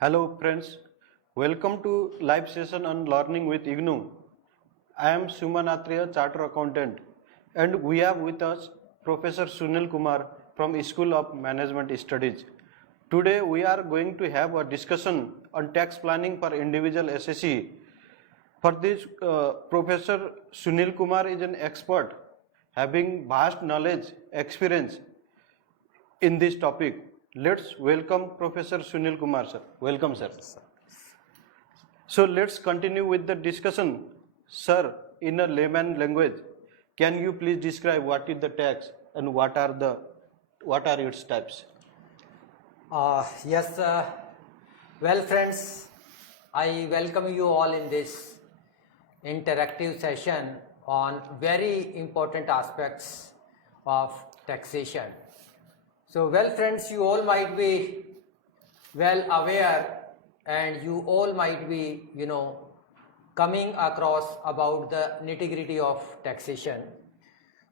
Hello friends, welcome to live session on learning with IGNU. I am Suman Atreya, Charter Accountant, and we have with us Professor Sunil Kumar from School of Management Studies. Today we are going to have a discussion on tax planning for individual SSE. For this, Professor Sunil Kumar is an expert having vast knowledge, experience in this topic. Let's welcome Professor Sunil Kumar sir. Welcome sir. So let's continue with the discussion. Sir, in a layman language, can you please describe what is the tax and what are its types? Yes, well friends, I welcome you all in this interactive session on very important aspects of taxation. So well friends, you all might be well aware and you all might be coming across about the nitty-gritty of taxation.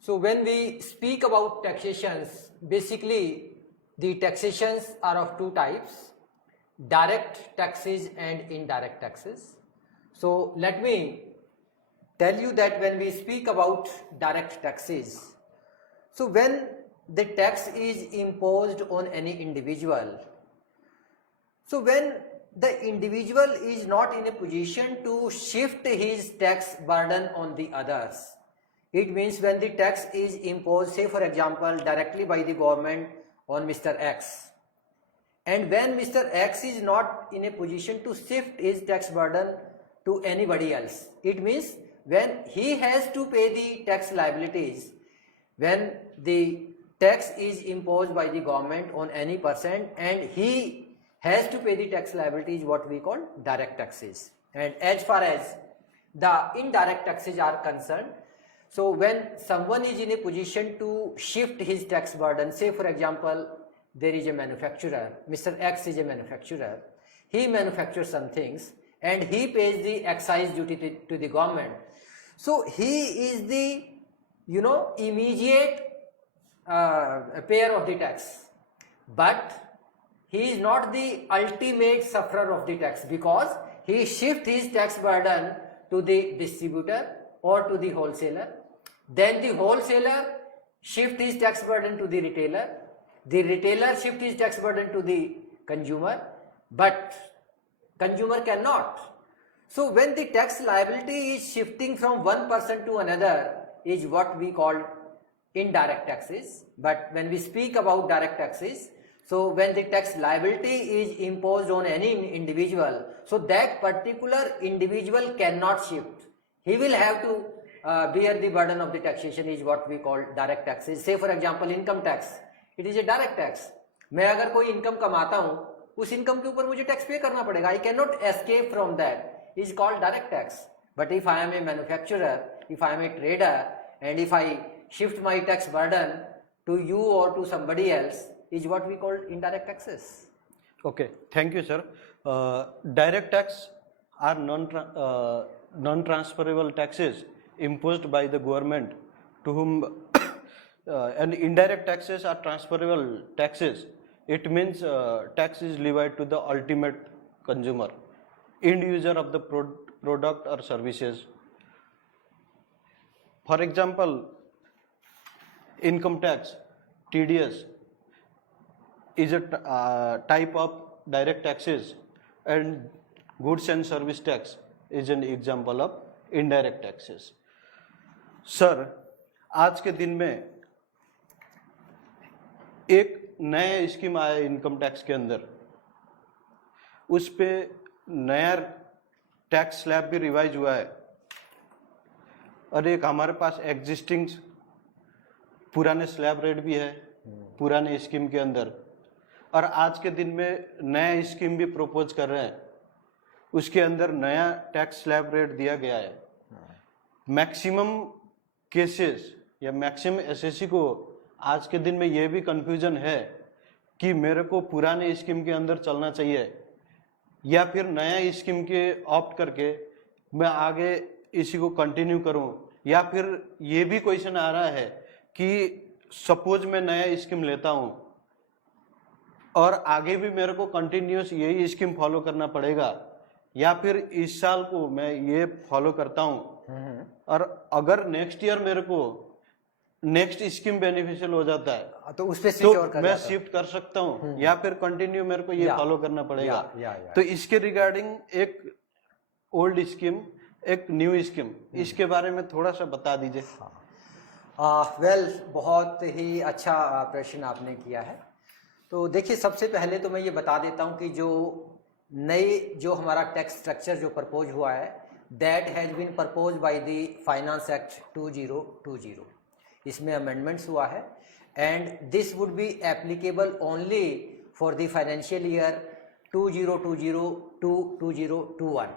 So when we speak about taxations, basically the taxations are of two types: direct taxes and indirect taxes. So let me tell you that when we speak about direct taxes, so when the tax is imposed on any individual, so when the individual is not in a position to shift his tax burden on the others, it means when the tax is imposed, say for example, directly by the government on Mr. X, and when Mr. X is not in a position to shift his tax burden to anybody else, it means when he has to pay the tax liabilities, when the tax is imposed by the government on any person and he has to pay the tax liabilities, what we call direct taxes. And as far as the indirect taxes are concerned, so when someone is in a position to shift his tax burden, say for example, there is a manufacturer, Mr. X is a manufacturer, he manufactures some things and he pays the excise duty to the government. So he is the immediate payer of the tax, but he is not the ultimate sufferer of the tax, because he shifts his tax burden to the distributor or to the wholesaler. Then the wholesaler shifts his tax burden to the retailer shifts his tax burden to the consumer, but consumer cannot. So when the tax liability is shifting from one person to another is what we call indirect taxes. But when we speak about direct taxes, so when the tax liability is imposed on any individual, so that particular individual cannot shift. He will have to bear the burden of the taxation is what we call direct taxes. Say for example, income tax, it is a direct tax. मैं अगर कोई income कमाता हूँ, उस income के ऊपर मुझे tax पे करना पड़ेगा. I cannot escape from that. Is called direct tax. But if I am a manufacturer, if I am a trader, and if I shift my tax burden to you or to somebody else, is what we call indirect taxes. Okay, thank you sir. Direct tax are non-transferable taxes imposed by the government to whom and indirect taxes are transferable taxes. It means tax is levied to the ultimate consumer, end user of the product or services. For example, income tax, TDS, is a type of direct taxes, and goods and service tax is an example of indirect taxes. Sir, आज के दिन में एक नया scheme आया income tax के अंदर, उस पे नया टैक्स स्लैब भी रिवाइज हुआ है और एक हमारे पास एग्जिस्टिंग पुराने स्लैब रेट भी है पुराने स्कीम के अंदर, और आज के दिन में नया स्कीम भी प्रपोज कर रहे हैं, उसके अंदर नया टैक्स स्लैब रेट दिया गया है. मैक्सिमम केसेस या मैक्सिमम एसएससी को आज के दिन में ये भी कंफ्यूजन है कि मेरे को पुराने स्कीम के अंदर चलना चाहिए या फिर नया स्कीम के ऑप्ट करके मैं आगे इसी को कंटिन्यू करूं, या फिर ये भी क्वेश्चन आ रहा है कि सपोज मैं नया स्कीम लेता हूं और आगे भी मेरे को कंटिन्यूस यही स्कीम फॉलो करना पड़ेगा, या फिर इस साल को मैं ये फॉलो करता हूँ और अगर नेक्स्ट ईयर मेरे को नेक्स्ट स्कीम बेनिफिशियल हो जाता है तो उस पे स्विच और तो कर मैं जाता हूं। शिफ्ट कर सकता हूँ, या फिर कंटिन्यू मेरे को ये या, फॉलो करना पड़ेगा। या। तो इसके रिगार्डिंग एक ओल्ड स्कीम, एक न्यू स्कीम, इसके बारे में थोड़ा सा बता दीजिए। वेल, बहुत ही अच्छा प्रश्न आपने किया है। तो देखिए, सबसे पहले तो मैं ये बता देता हूँ कि जो हमारा टैक्स स्ट्रक्चर जो प्रपोज हुआ है, that has been propose by the finance act 2020। इसमें अमेंडमेंट्स हुआ है and this would be applicable only for the financial year 2020 to 2021.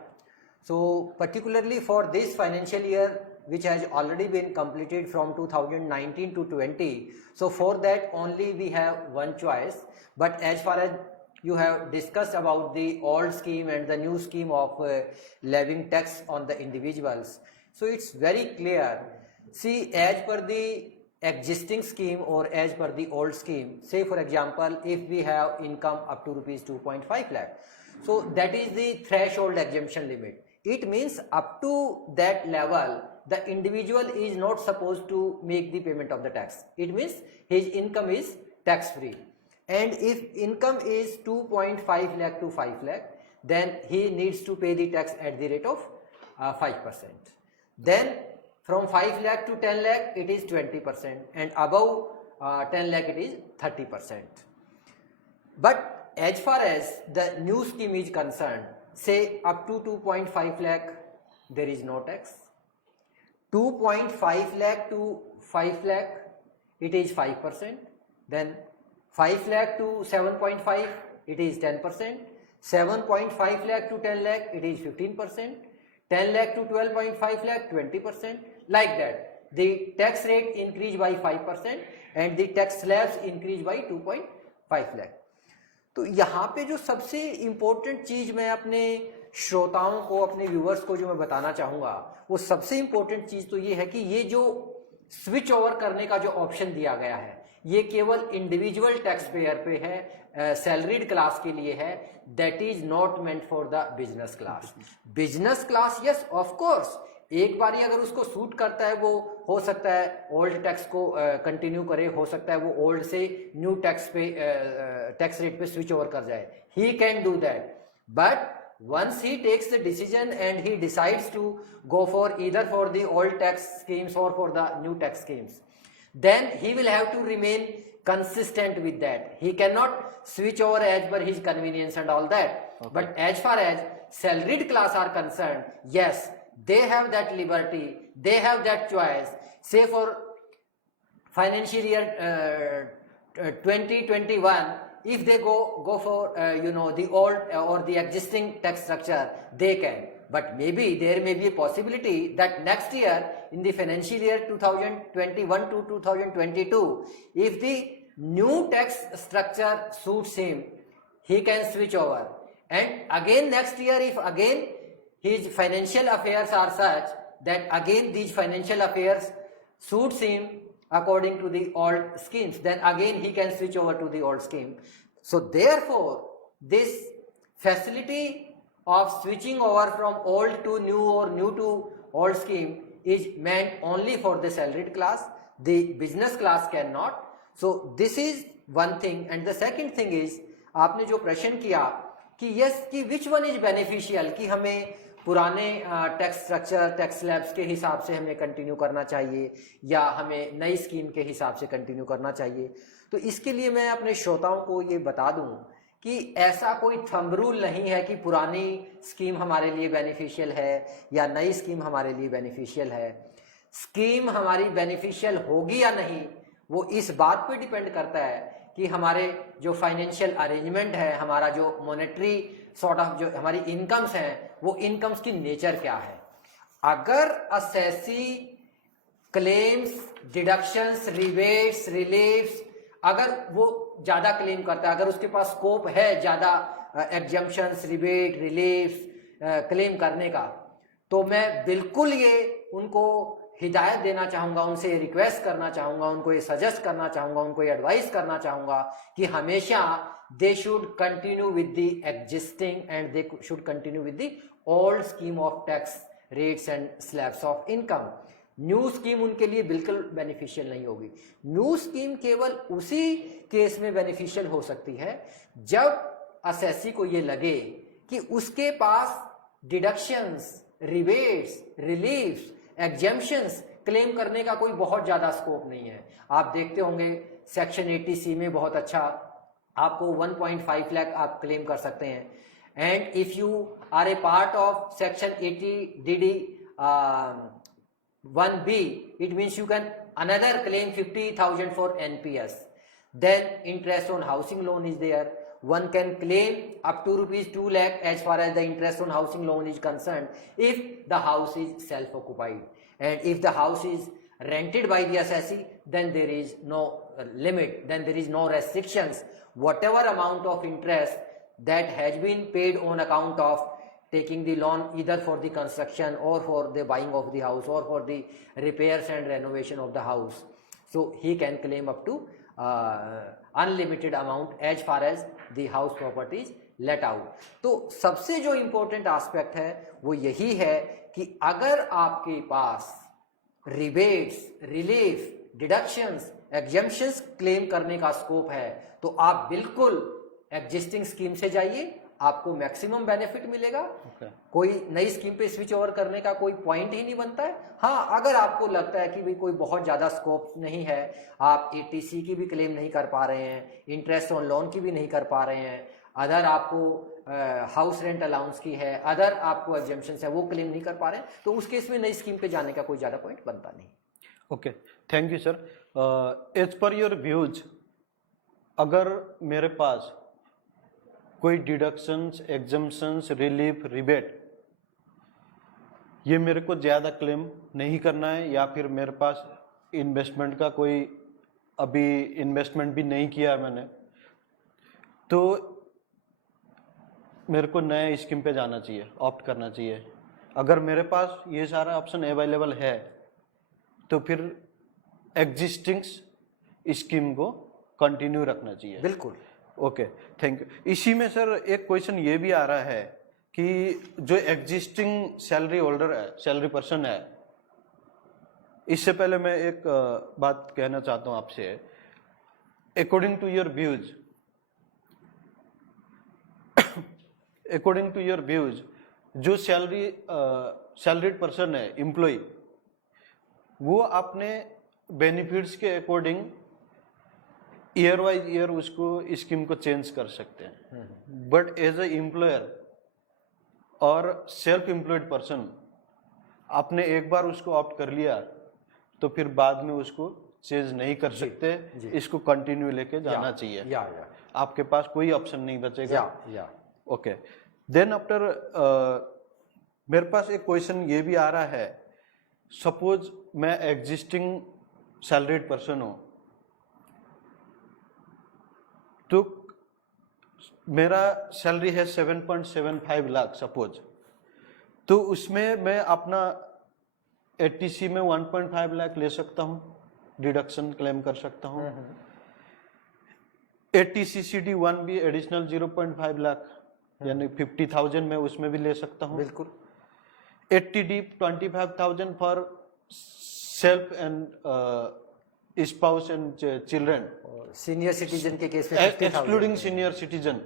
So particularly for this financial year, which has already been completed from 2019 to 20, so for that only we have one choice. But as far as you have discussed about the old scheme and the new scheme of levying tax on the individuals, so it's very clear. See, as per the existing scheme or as per the old scheme, say for example, if we have income up to rupees 2.5 lakh, so that is the threshold exemption limit. It means up to that level the individual is not supposed to make the payment of the tax. It means his income is tax free, and if income is 2.5 lakh to 5 lakh, then he needs to pay the tax at the rate of 5%. Then from 5 lakh to 10 lakh it is 20%, and above 10 lakh it is 30%. But as far as the new scheme is concerned, say up to 2.5 lakh there is no tax. 2.5 lakh to 5 lakh it is 5%. Then 5 lakh to 7.5 it is 10%. 7.5 lakh to 10 lakh it is 15%. 10 lakh to 12.5 lakh 20%. Like that, the tax rate increased by 5% and the tax slabs increased by 2.5 lakh. तो यहाँ पे जो सबसे important चीज मैं अपने श्रोताओं को, अपने व्यूअर्स को जो मैं बताना चाहूंगा, वो सबसे इम्पोर्टेंट चीज तो ये है कि ये जो स्विच ओवर करने का जो ऑप्शन दिया गया है, ये केवल इंडिविजुअल टैक्स पेयर पे है, सैलरीड क्लास के लिए है. That is not meant for the business class. Business class, yes of course, एक बारी अगर उसको सूट करता है, वो हो सकता है ओल्ड टैक्स को कंटिन्यू करे, हो सकता है वो ओल्ड से न्यू टैक्स रेट पे स्विच ओवर कर जाए. He can do that. But once he takes the decision and he decides to go for either for the old tax schemes or for the new tax schemes, then he will have to remain consistent with that. He cannot switch over as per his convenience and all that. Okay. But as far as salaried class are concerned, yes, they have that liberty, they have that choice. Say for financial year 2021, if they go for the old or the existing tax structure, they can. But maybe there may be a possibility that next year, in the financial year 2021 to 2022, if the new tax structure suits him, he can switch over. And again next year, if again his financial affairs are such that again these financial affairs suits him according to the old schemes, then again he can switch over to the old scheme. So therefore, this facility of switching over from old to new or new to old scheme is meant only for the salaried class. The business class cannot. So this is one thing. And the second thing is, आपने जो प्रश्न किया कि yes, कि which one is beneficial, कि हमें पुराने tax structure, tax slabs के हिसाब से हमें कंटिन्यू करना चाहिए या हमें नई स्कीम के हिसाब से कंटिन्यू करना चाहिए. तो इसके लिए मैं अपने श्रोताओं को ये बता दूं कि ऐसा कोई थंब रूल नहीं है कि पुरानी स्कीम हमारे लिए बेनिफिशियल है या नई स्कीम हमारे लिए बेनिफिशियल है. स्कीम हमारी बेनिफिशियल होगी या नहीं, वो इस बात पे डिपेंड करता है कि हमारे जो फाइनेंशियल अरेंजमेंट है, हमारा जो मॉनेटरी सॉर्ट ऑफ जो हमारी इनकम्स हैं, वो इनकम्स की नेचर क्या है. अगर assessee claims, deductions, rebates, reliefs, अगर वो ज्यादा क्लेम करता है, अगर उसके पास स्कोप है ज्यादा एग्जम्पशंस, रिबेट, रिलीफ्स क्लेम करने का, तो मैं बिल्कुल ये उनको हिदायत देना चाहूँगा, उनसे रिक्वेस्ट करना चाहूँगा, उनको ये सजेस्ट करना चाहूँगा, उनको ये एडवाइस करना चाहूँगा कि हमेशा they should continue with the existing and they should continue with the old scheme of tax rates and slabs of income. New scheme उनके लिए बिल्कुल बेनिफिशियल नहीं होगी। न्यू स्कीम केवल उसी केस में बेनिफिशियल हो सकती है जब असेसी को ये लगे कि उसके पास deductions, rebates, reliefs, exemptions claim करने का कोई बहुत ज्यादा स्कोप नहीं है। आप देखते होंगे सेक्शन 80C में बहुत अच्छा आपको 1.5 लाख आप क्लेम कर सकते हैं, and if you are a part of section 80DD 1B, it means you can another claim 50,000 for NPS. Then interest on housing loan is there. One can claim up to rupees 2 lakh as far as the interest on housing loan is concerned if the house is self-occupied. And if the house is rented by the assessee, then there is no limit, then there is no restrictions. Whatever amount of interest that has been paid on account of taking the loan either for the construction or for the buying of the house or for the repairs and renovation of the house, so he can claim up to unlimited amount as far as the house property is let out. तो सबसे जो important aspect है वो यही है कि अगर आपके पास rebates, relief, deductions, exemptions claim करने का स्कोप है तो आप बिल्कुल एग्जिस्टिंग स्कीम से जाइए, आपको मैक्सिमम बेनिफिट मिलेगा। कोई नई स्कीम पे स्विच ओवर करने का कोई पॉइंट ही नहीं बनता है। हाँ, अगर आपको लगता है कि भाई कोई बहुत ज्यादा स्कोप नहीं है, आप 80C की भी क्लेम नहीं कर पा रहे हैं, इंटरेस्ट ऑन लोन की भी नहीं कर पा रहे हैं, अदर आपको हाउस रेंट अलाउंस की है, अदर आपको एग्जेम्पशन है वो क्लेम नहीं कर पा रहे हैं, तो उस केस में नई स्कीम पे जाने का कोई ज्यादा पॉइंट बनता नहीं। Okay, thank you sir. As per your views, अगर मेरे पास कोई डिडक्शंस, एग्जम्पशंस, रिलीफ, रिबेट ये मेरे को ज़्यादा क्लेम नहीं करना है, या फिर मेरे पास इन्वेस्टमेंट का कोई अभी इन्वेस्टमेंट भी नहीं किया है मैंने, तो मेरे को नए स्कीम पे जाना चाहिए, ऑप्ट करना चाहिए। अगर मेरे पास ये सारा ऑप्शन अवेलेबल है तो फिर एग्जिस्टिंग स्कीम को कंटिन्यू रखना चाहिए। बिल्कुल। Okay, thank you. इसी में सर एक क्वेश्चन ये भी आ रहा है कि जो एग्जिस्टिंग सैलरी होल्डर है, सैलरी पर्सन है, इससे पहले मैं एक बात कहना चाहता हूँ आपसे। According to your views, according to your views, जो सैलरीड पर्सन है, एम्प्लॉय, वो अपने बेनिफिट्स के अकॉर्डिंग ईयर वाइज ईयर उसको स्कीम को चेंज कर सकते हैं, बट एज ए एम्प्लॉयर और सेल्फ एम्प्लॉयड पर्सन आपने एक बार उसको ऑप्ट कर लिया तो फिर बाद में उसको चेंज नहीं कर सकते, इसको कंटिन्यू लेके जाना चाहिए। आपके पास कोई ऑप्शन नहीं बचेगा। ओके, देन आफ्टर मेरे पास एक क्वेश्चन ये भी आ रहा है, सपोज मैं एग्जिस्टिंग सैलरीड पर्सन हूँ, तो मेरा सैलरी है 7.75 लाख सपोज, तो उसमें मैं अपना 80C में 1.5 लाख ले सकता हूँ, डिडक्शन क्लेम कर सकता हूँ। 80CCD 1B एडिशनल 0.5 लाख यानी 50,000 में उसमें भी ले सकता हूँ। बिल्कुल। 80D 25,000 for self and spouse and children. Senior citizen के केस में एक्सक्लूडिंग सीनियर सिटीजन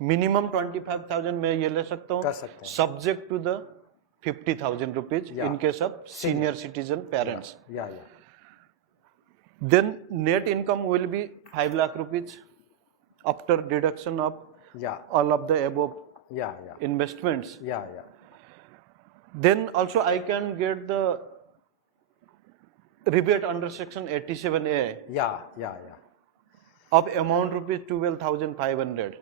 मिनिमम 25,000 में ये ले सकता हूँ, subject to the 50,000 rupees in case of senior citizen parents. Then net income will be 5 lakh rupees after deduction of all of the above investments. Then also I can get the rebate under section 87A. Of amount rupees 12,500.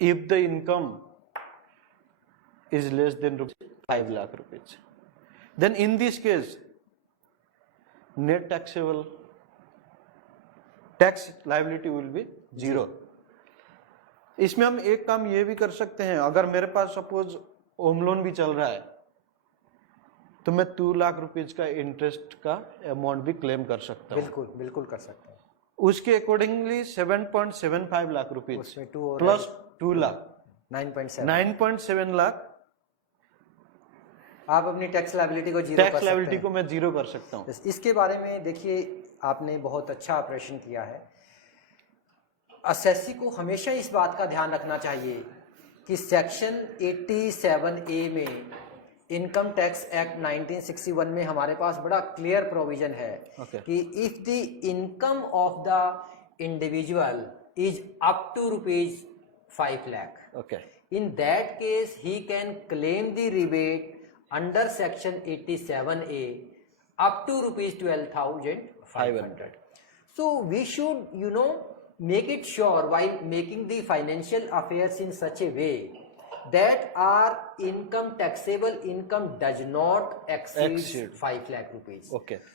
If the income is less than 5 lakh rupees. Then in this case, net taxable tax liability will be 0। इसमें हम एक काम ये भी कर सकते हैं, अगर मेरे पास सपोज होम लोन भी चल रहा है तो मैं 2 लाख रुपीज का इंटरेस्ट का अमाउंट भी क्लेम कर सकता हूँ। बिल्कुल बिल्कुल कर सकते हैं। उसके अकॉर्डिंगली 7.75 लाख रुपीज उसमें 2 और प्लस 2 लाख 9.7 9.7 लाख आप अपनी टैक्स लायबिलिटी को जीरो कर टैक्स सकते लायबिलिटी हैं। को मैं जीरो कर सकता हूँ। इसके बारे में देखिए, आपने बहुत अच्छा ऑपरेशन किया है। असेसी को हमेशा इस बात का ध्यान रखना चाहिए कि सेक्शन 87A में इनकम टैक्स एक्ट 1961 में हमारे पास बड़ा क्लियर प्रोविजन है कि if the income of the individual is up to ₹5 lakh, in that case he can claim the rebate under section 87A up to ₹12,500. So we should, make it sure while making the financial affairs in such a way that our income, taxable income, does not exceed 5 lakh rupees.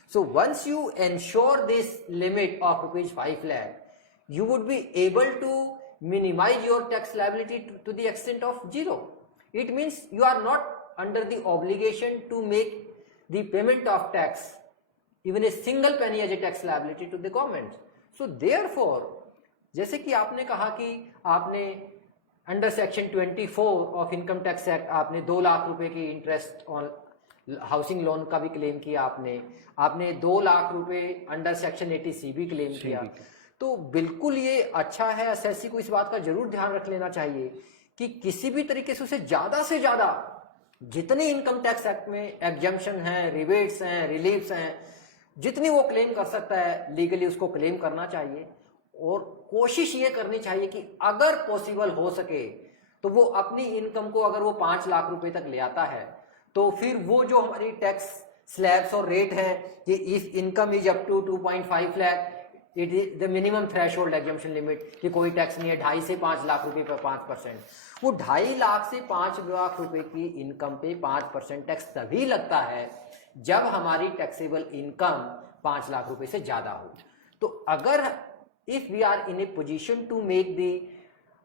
So once you ensure this limit of ₹5 lakh, you would be able to minimize your tax liability to the extent of zero. It means you are not under the obligation to make the payment of tax, even a single penny, as a tax liability to the government. So therefore, जैसे कि आपने कहा कि आपने under section 24 of income tax act आपने 2 लाख रुपए की interest on housing loan का भी क्लेम किया, आपने 2 लाख रुपए अंडर सेक्शन 80C भी क्लेम किया। तो बिल्कुल ये अच्छा है, असेसी को इस बात का जरूर ध्यान रख लेना चाहिए कि किसी भी तरीके से उसे ज्यादा जितने इनकम टैक्स एक्ट में एग्जम्पशन हैं, रिबेट्स हैं, रिलीफ्स हैं, जितनी वो क्लेम कर सकता है लीगली उसको क्लेम करना चाहिए। और कोशिश ये करनी चाहिए कि अगर पॉसिबल हो सके तो वो अपनी इनकम को अगर वो 5 लाख रुपए तक ले आता है तो फिर वो जो हमारी टैक्स स्लैब्स और रेट है कि if income is up to 2.5 lakh, it is the minimum threshold exemption limit कि कोई टैक्स नहीं है, 2.5 से 5 लाख रुपए पर 5%। वो 2.5 लाख से 5 लाख रुपए की इनकम पे 5% टैक्स तभी लगता है जब हमारी टैक्सेबल इनकम 5 लाख रुपए से ज्यादा हो। तो अगर if we are in a position to make the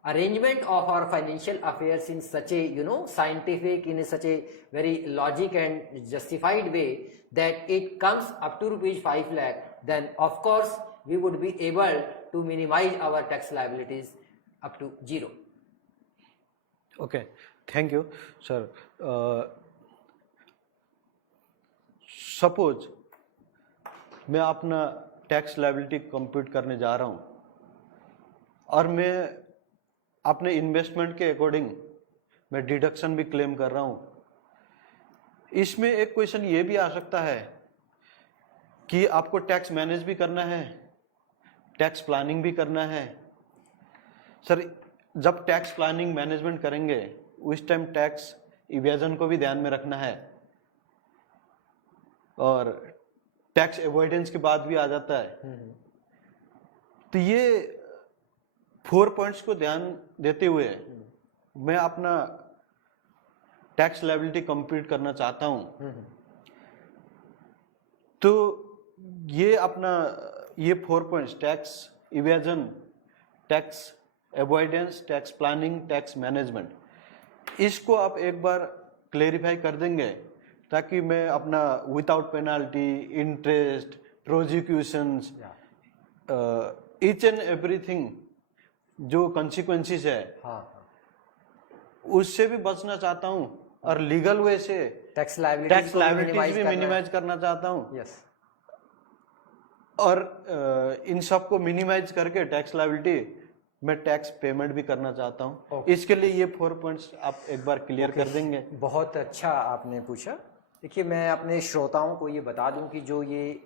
arrangement of our financial affairs in such a scientific, in such a very logic and justified way that it comes up to ₹5 lakh, then of course we would be able to minimize our tax liabilities up to zero. Okay, thank you sir. Suppose मैं अपना tax liability compute करने जा रहा हूं और मैं अपने investment के अकॉर्डिंग मैं डिडक्शन भी क्लेम कर रहा हूं। इसमें एक क्वेश्चन ये भी आ सकता है कि आपको टैक्स मैनेज भी करना है, टैक्स प्लानिंग भी करना है। सर, जब टैक्स प्लानिंग मैनेजमेंट करेंगे उस टाइम टैक्स इवेजन को भी ध्यान में रखना है और टैक्स अवॉइडेंस की बात भी आ जाता है। तो ये 4 पॉइंट्स को ध्यान देते हुए मैं अपना टैक्स लायबिलिटी कंप्यूट करना चाहता हूं। तो ये अपना ये 4 points, tax evasion, tax avoidance, tax planning, tax management, इसको आप एक बार क्लेरिफाई कर देंगे ताकि मैं अपना without penalty, interest, prosecutions, each and everything जो कॉन्सिक्वेंसेस है उससे भी बचना चाहता हूं और लीगल वे से टैक्स लायबिलिटीज भी मिनिमाइज करना चाहता हूं। और इन सब को मिनिमाइज करके टैक्स लायबिलिटी मैं टैक्स पेमेंट भी करना चाहता हूं। इसके लिए ये 4 पॉइंट्स आप एक बार क्लियर कर देंगे। बहुत अच्छा आपने पूछा। देखिए, मैं अपने श्रोताओं को ये बता दूं कि जो ये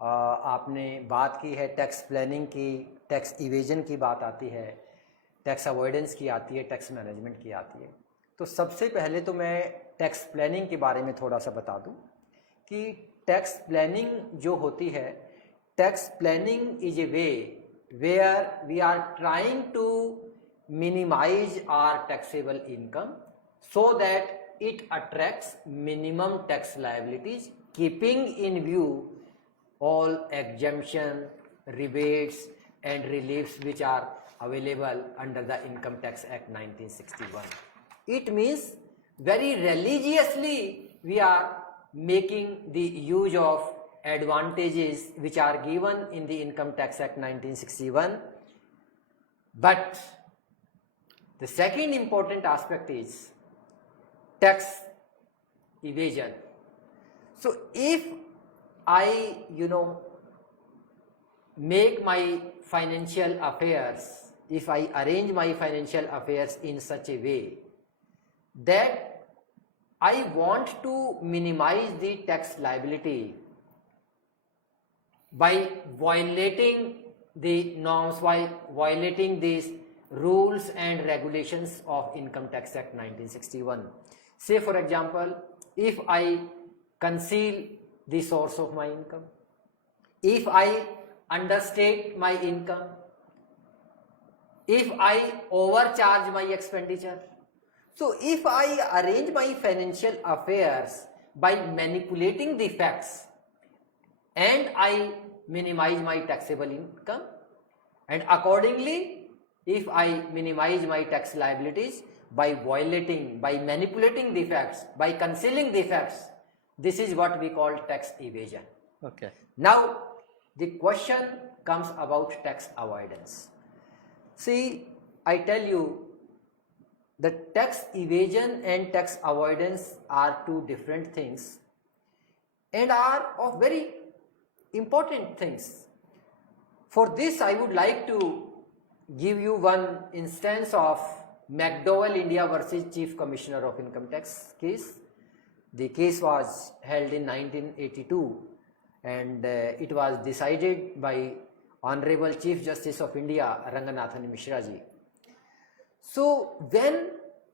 आपने बात की है टैक्स प्लानिंग की, टैक्स इवेजन की बात आती है, टैक्स अवॉइडेंस की आती है, टैक्स मैनेजमेंट की आती है। तो सबसे पहले तो मैं टैक्स प्लानिंग के बारे में थोड़ा सा बता दूं कि टैक्स प्लानिंग जो होती है, tax planning is a way where we are trying to minimize our taxable income so that it attracts minimum tax liabilities, keeping in view all exemption, rebates and reliefs which are available under the Income Tax Act 1961. It means very religiously we are making the use of advantages which are given in the Income Tax Act 1961. But the second important aspect is tax evasion. So if I, make my financial affairs, if I arrange my financial affairs in such a way that I want to minimize the tax liability by violating the norms, by violating these rules and regulations of Income Tax Act 1961. Say for example, if I conceal the source of my income, if I understate my income, if I overcharge my expenditure. So if I arrange my financial affairs by manipulating the facts and I minimize my taxable income, and accordingly if I minimize my tax liabilities by violating, by manipulating the facts, by concealing the facts, this is what we call tax evasion. Okay. Now the question comes about tax avoidance. See, I tell you, the tax evasion and tax avoidance are two different things and are of very important things. For this, I would like to give you one instance of McDowell India versus Chief Commissioner of Income Tax case. The case was held in 1982 and it was decided by Honorable Chief Justice of India Ranganathan Mishra ji. So when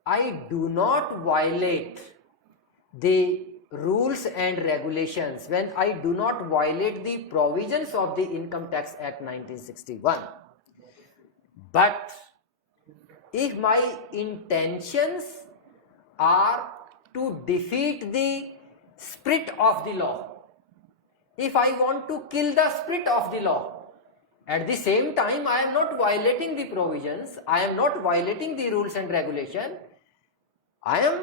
I do not violate the rules and regulations, when I do not violate the provisions of the Income Tax Act 1961, but if my intentions are to defeat the spirit of the law, if I want to kill the spirit of the law, at the same time I am not violating the provisions, I am not violating the rules and regulation, I am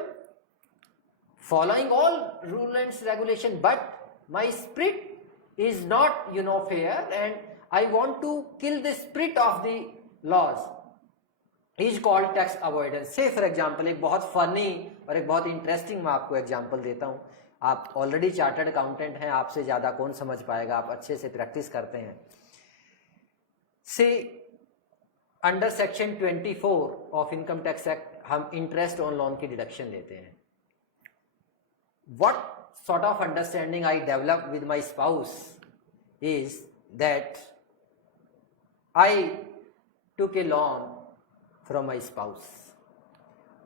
following all rules and regulation, but my spirit is not fair and I want to kill the spirit of the laws, is called tax avoidance. Say for example, एक बहुत funny और एक बहुत interesting मैं आपको example देता हूँ. आप ऑलरेडी चार्टर्ड अकाउंटेंट हैं, आपसे ज़्यादा कौन समझ पाएगा, आप अच्छे से प्रैक्टिस करते हैं. से under section 24 of income tax act हम इंटरेस्ट ऑन लोन की डिडक्शन लेते हैं. What sort of understanding I develop with my spouse is that I took A loan from my spouse.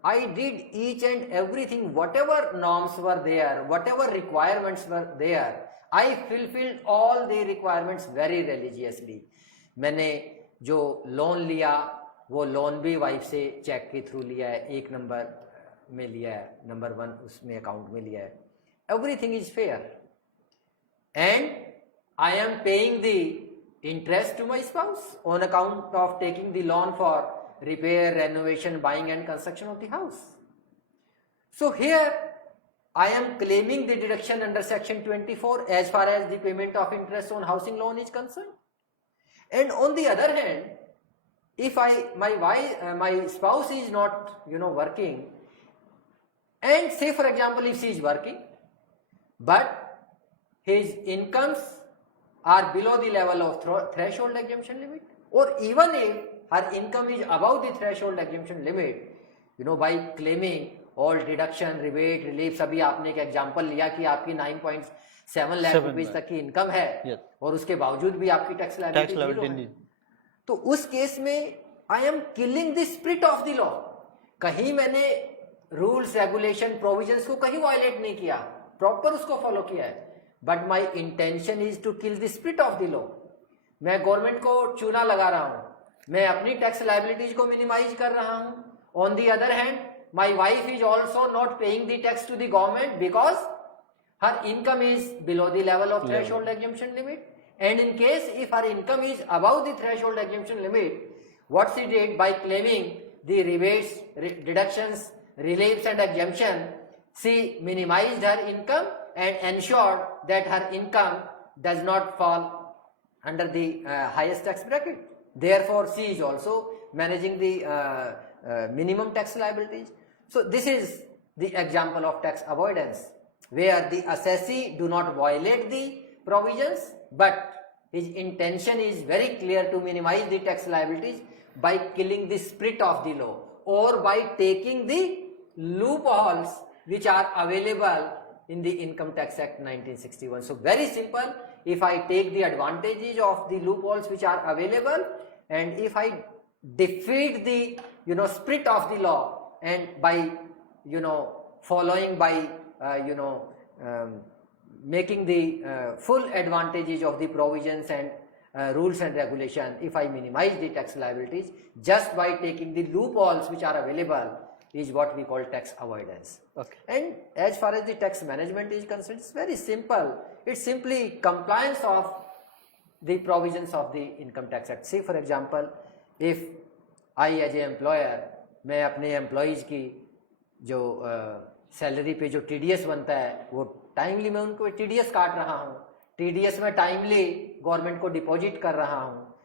I did each and everything, whatever norms were there, whatever requirements were there, I fulfilled all the requirements very religiously. मैंने जो loan लिया वो loan भी wife से check के through लिया है, एक नंबर में लिया है, नंबर 1 उसमें अकाउंट में लिया है. Everything is fair and I am paying the interest to my spouse on account of taking the loan for repair, renovation, buying and construction of the house. So here I am claiming the deduction under section 24 as far as the payment of interest on housing loan is concerned. And on the other hand, if my spouse is not working, and say for example if she is working but his incomes are below the level of threshold exemption limit, or even if her income is above the threshold exemption limit, by claiming all deduction, rebate, reliefs. अभी आपने एक example लिया कि आपकी 9.7 lakh rupees तक की income है और उसके बावजूद भी आपकी टैक्स लायबिलिटी नहीं, तो उस केस में I am killing the spirit of the law. कहीं मैंने रूल्स, रेगुलेशन, प्रोविजंस को कहीं वायलेट नहीं किया, प्रॉपर उसको फॉलो किया है, but my intention is to kill the spirit of the law. मैं गवर्नमेंट को चूना लगा रहा हूं, मैं अपनी टैक्स लायबिलिटीज को मिनिमाइज कर रहा हूं. On the other hand my wife is also not paying the tax to the government because her income is below the level of threshold exemption limit. And in case if her income is above the threshold exemption limit, what she did by claiming the rebates, deductions, reliefs and exemption, she minimized her income and ensure that her income does not fall under the highest tax bracket. Therefore, she is also managing the minimum tax liabilities. So this is the example of tax avoidance, where the assessee do not violate the provisions, but his intention is very clear to minimize the tax liabilities by killing the spirit of the law, or by taking the loopholes which are available in the Income Tax Act 1961. So very simple, if I take the advantages of the loopholes which are available, and if I defeat the spirit of the law, and by following by making the full advantages of the provisions and rules and regulation, if I minimize the tax liabilities just by taking the loopholes which are available, is what we call tax avoidance. Okay. And as far as the tax management is concerned, it's very simple. It's simply compliance of the provisions of the Income Tax Act. See, for example, if I as a employer, मैं अपने employees की जो salary पे जो TDS बनता है वो timely मैं उनको TDS काट रहा हूँ, TDS में टाइमली गवर्नमेंट को डिपॉजिट कर रहा हूँ,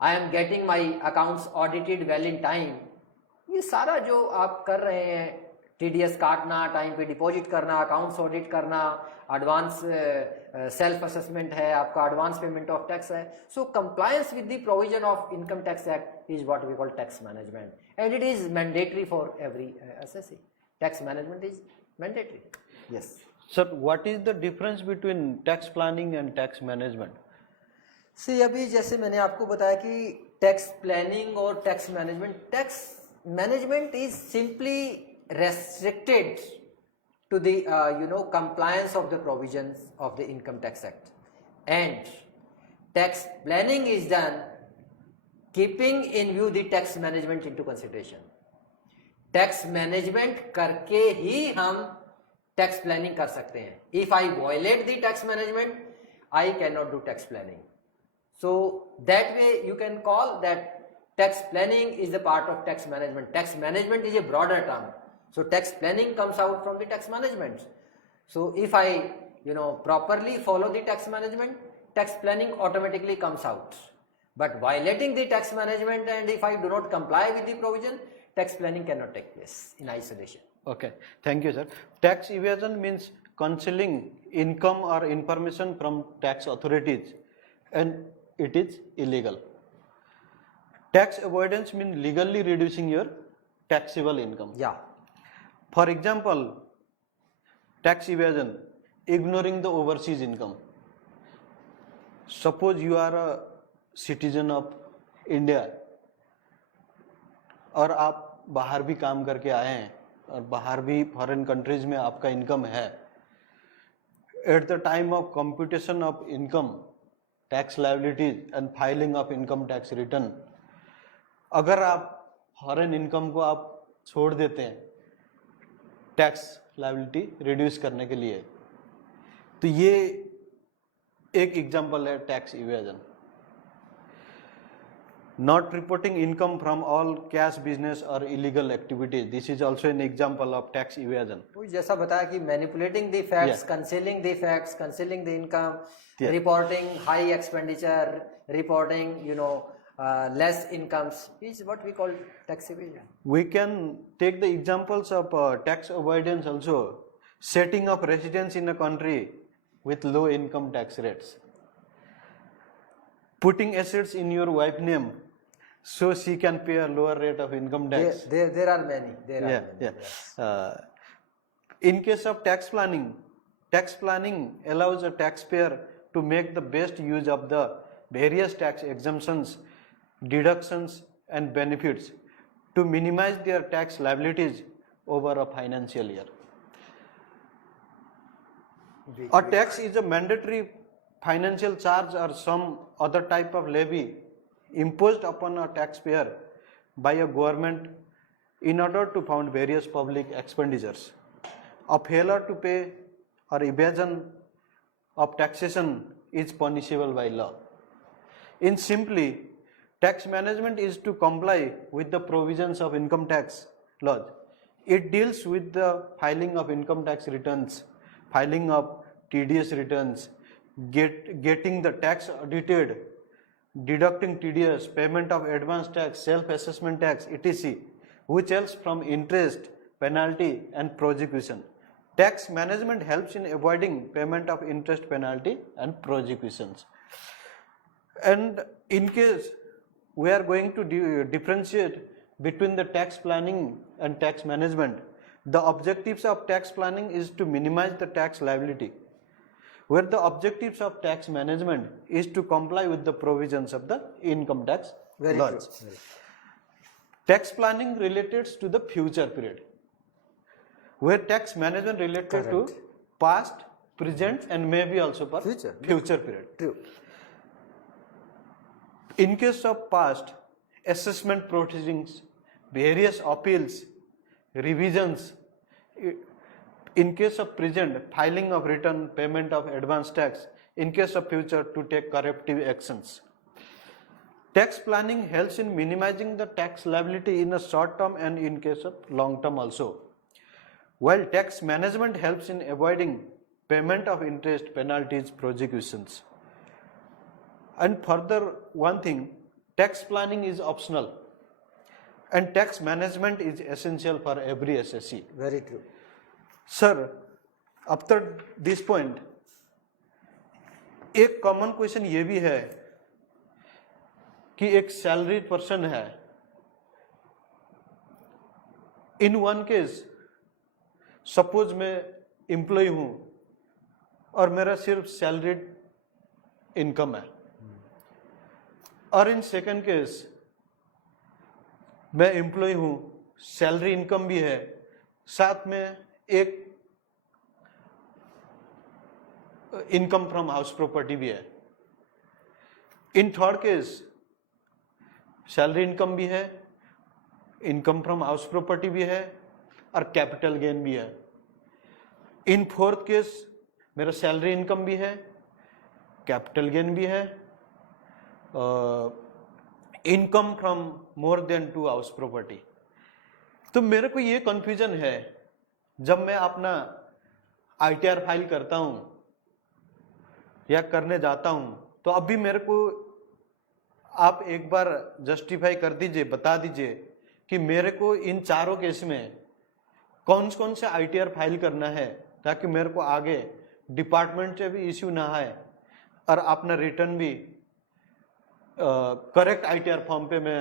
I am getting my accounts audited well in time, ये सारा जो आप कर रहे हैं, TDS काटना, टाइम पे डिपॉजिट करना, अकाउंट्स ऑडिट करना, एडवांस सेल्फ असेसमेंट है आपका, एडवांस पेमेंट ऑफ टैक्स है. So compliance with the provision of income tax act is what we call tax management, and it is mandatory for every assessee. Tax management is mandatory. Yes sir, what is the difference between tax planning and tax management? See, अभी जैसे मैंने आपको बताया कि tax planning और tax management is simply restricted to the compliance of the provisions of the Income Tax Act, and tax planning is done keeping in view the tax management into consideration. Tax management करके ही हम tax planning कर सकते हैं. If I violate the tax management, I cannot do tax planning. So that way you can call that tax planning is the part of tax management. Tax management is a broader term. So tax planning comes out from the tax management. So if I properly follow the tax management, tax planning automatically comes out. But violating the tax management, and if I do not comply with the provision, tax planning cannot take place in isolation. Okay, thank you, sir. Tax evasion means concealing income or information from tax authorities, and it is illegal. Tax avoidance means legally reducing your taxable income. Yeah. For example, tax evasion, ignoring the overseas income. Suppose you are a citizen of India और आप बाहर भी काम करके आए हैं और बाहर भी फॉरेन कंट्रीज में आपका इनकम है. At the time of computation of income tax liabilities and filing of income tax return, अगर आप फॉरेन इनकम को आप छोड़ देते हैं टैक्स लायबिलिटी रिड्यूस करने के लिए, तो ये एक एग्जांपल है tax evasion. Not reporting income from all cash business or illegal activities. This is also an example of tax evasion. जैसा बताया कि manipulating the facts, Yeah. concealing the facts, concealing the income, Yeah. reporting high expenditure, reporting less incomes is what we call tax evasion. We can take the examples of tax avoidance also. Setting up residence in a country with low income tax rates. Putting assets in your wife's name so she can pay a lower rate of income tax. There are many. There are many. Yeah. Yes. In case of tax planning allows a taxpayer to make the best use of the various tax exemptions, deductions and benefits to minimize their tax liabilities over a financial year. A tax is a mandatory financial charge or some other type of levy imposed upon a taxpayer by a government in order to fund various public expenditures. A failure to pay or evasion of taxation is punishable by law. In simply, tax management is to comply with the provisions of income tax laws. It deals with the filing of income tax returns, filing of TDS returns, getting the tax audited, deducting TDS, payment of advance tax, self-assessment tax, etc., which else from interest, penalty and prosecution. Tax management helps in avoiding payment of interest, penalty and prosecutions. And in case we are going to differentiate between the tax planning and tax management, the objectives of tax planning is to minimize the tax liability, where the objectives of tax management is to comply with the provisions of the income tax laws. Tax planning relates to the future period, where tax management related to past, present and maybe also for future period. True. In case of past, assessment proceedings, various appeals, revisions. In case of present, filing of return, payment of advance tax. In case of future, to take corrective actions. Tax planning helps in minimizing the tax liability in a short term and in case of long term also. While tax management helps in avoiding payment of interest, penalties, prosecutions. And further one thing, tax planning is optional and tax management is essential for every SSC. Very true. Sir, after this point, एक common question ये भी है कि एक salaried person है, in one case suppose मैं employ हूं और मेरा सिर्फ सैलरीड इनकम है, और इन सेकंड केस मैं एम्प्लॉय हूं, सैलरी इनकम भी है, साथ में एक इनकम फ्रॉम हाउस प्रॉपर्टी भी है. In third case salary income भी है, इनकम फ्रॉम हाउस प्रॉपर्टी भी है और कैपिटल गेन भी है. इन फोर्थ केस मेरा सैलरी इनकम भी है, कैपिटल गेन भी है, income from more than 2 house property. तो मेरे को ये कंफ्यूजन है, जब मैं अपना ITR फाइल करता हूं या करने जाता हूं, तो अभी मेरे को आप एक बार जस्टिफाई कर दीजिए, बता दीजिए कि मेरे को इन चारों केस में कौन कौन से ITR फाइल करना है, ताकि मेरे को आगे डिपार्टमेंट से भी इश्यू ना आए और अपना रिटर्न भी करेक्ट ITR फॉर्म पे मैं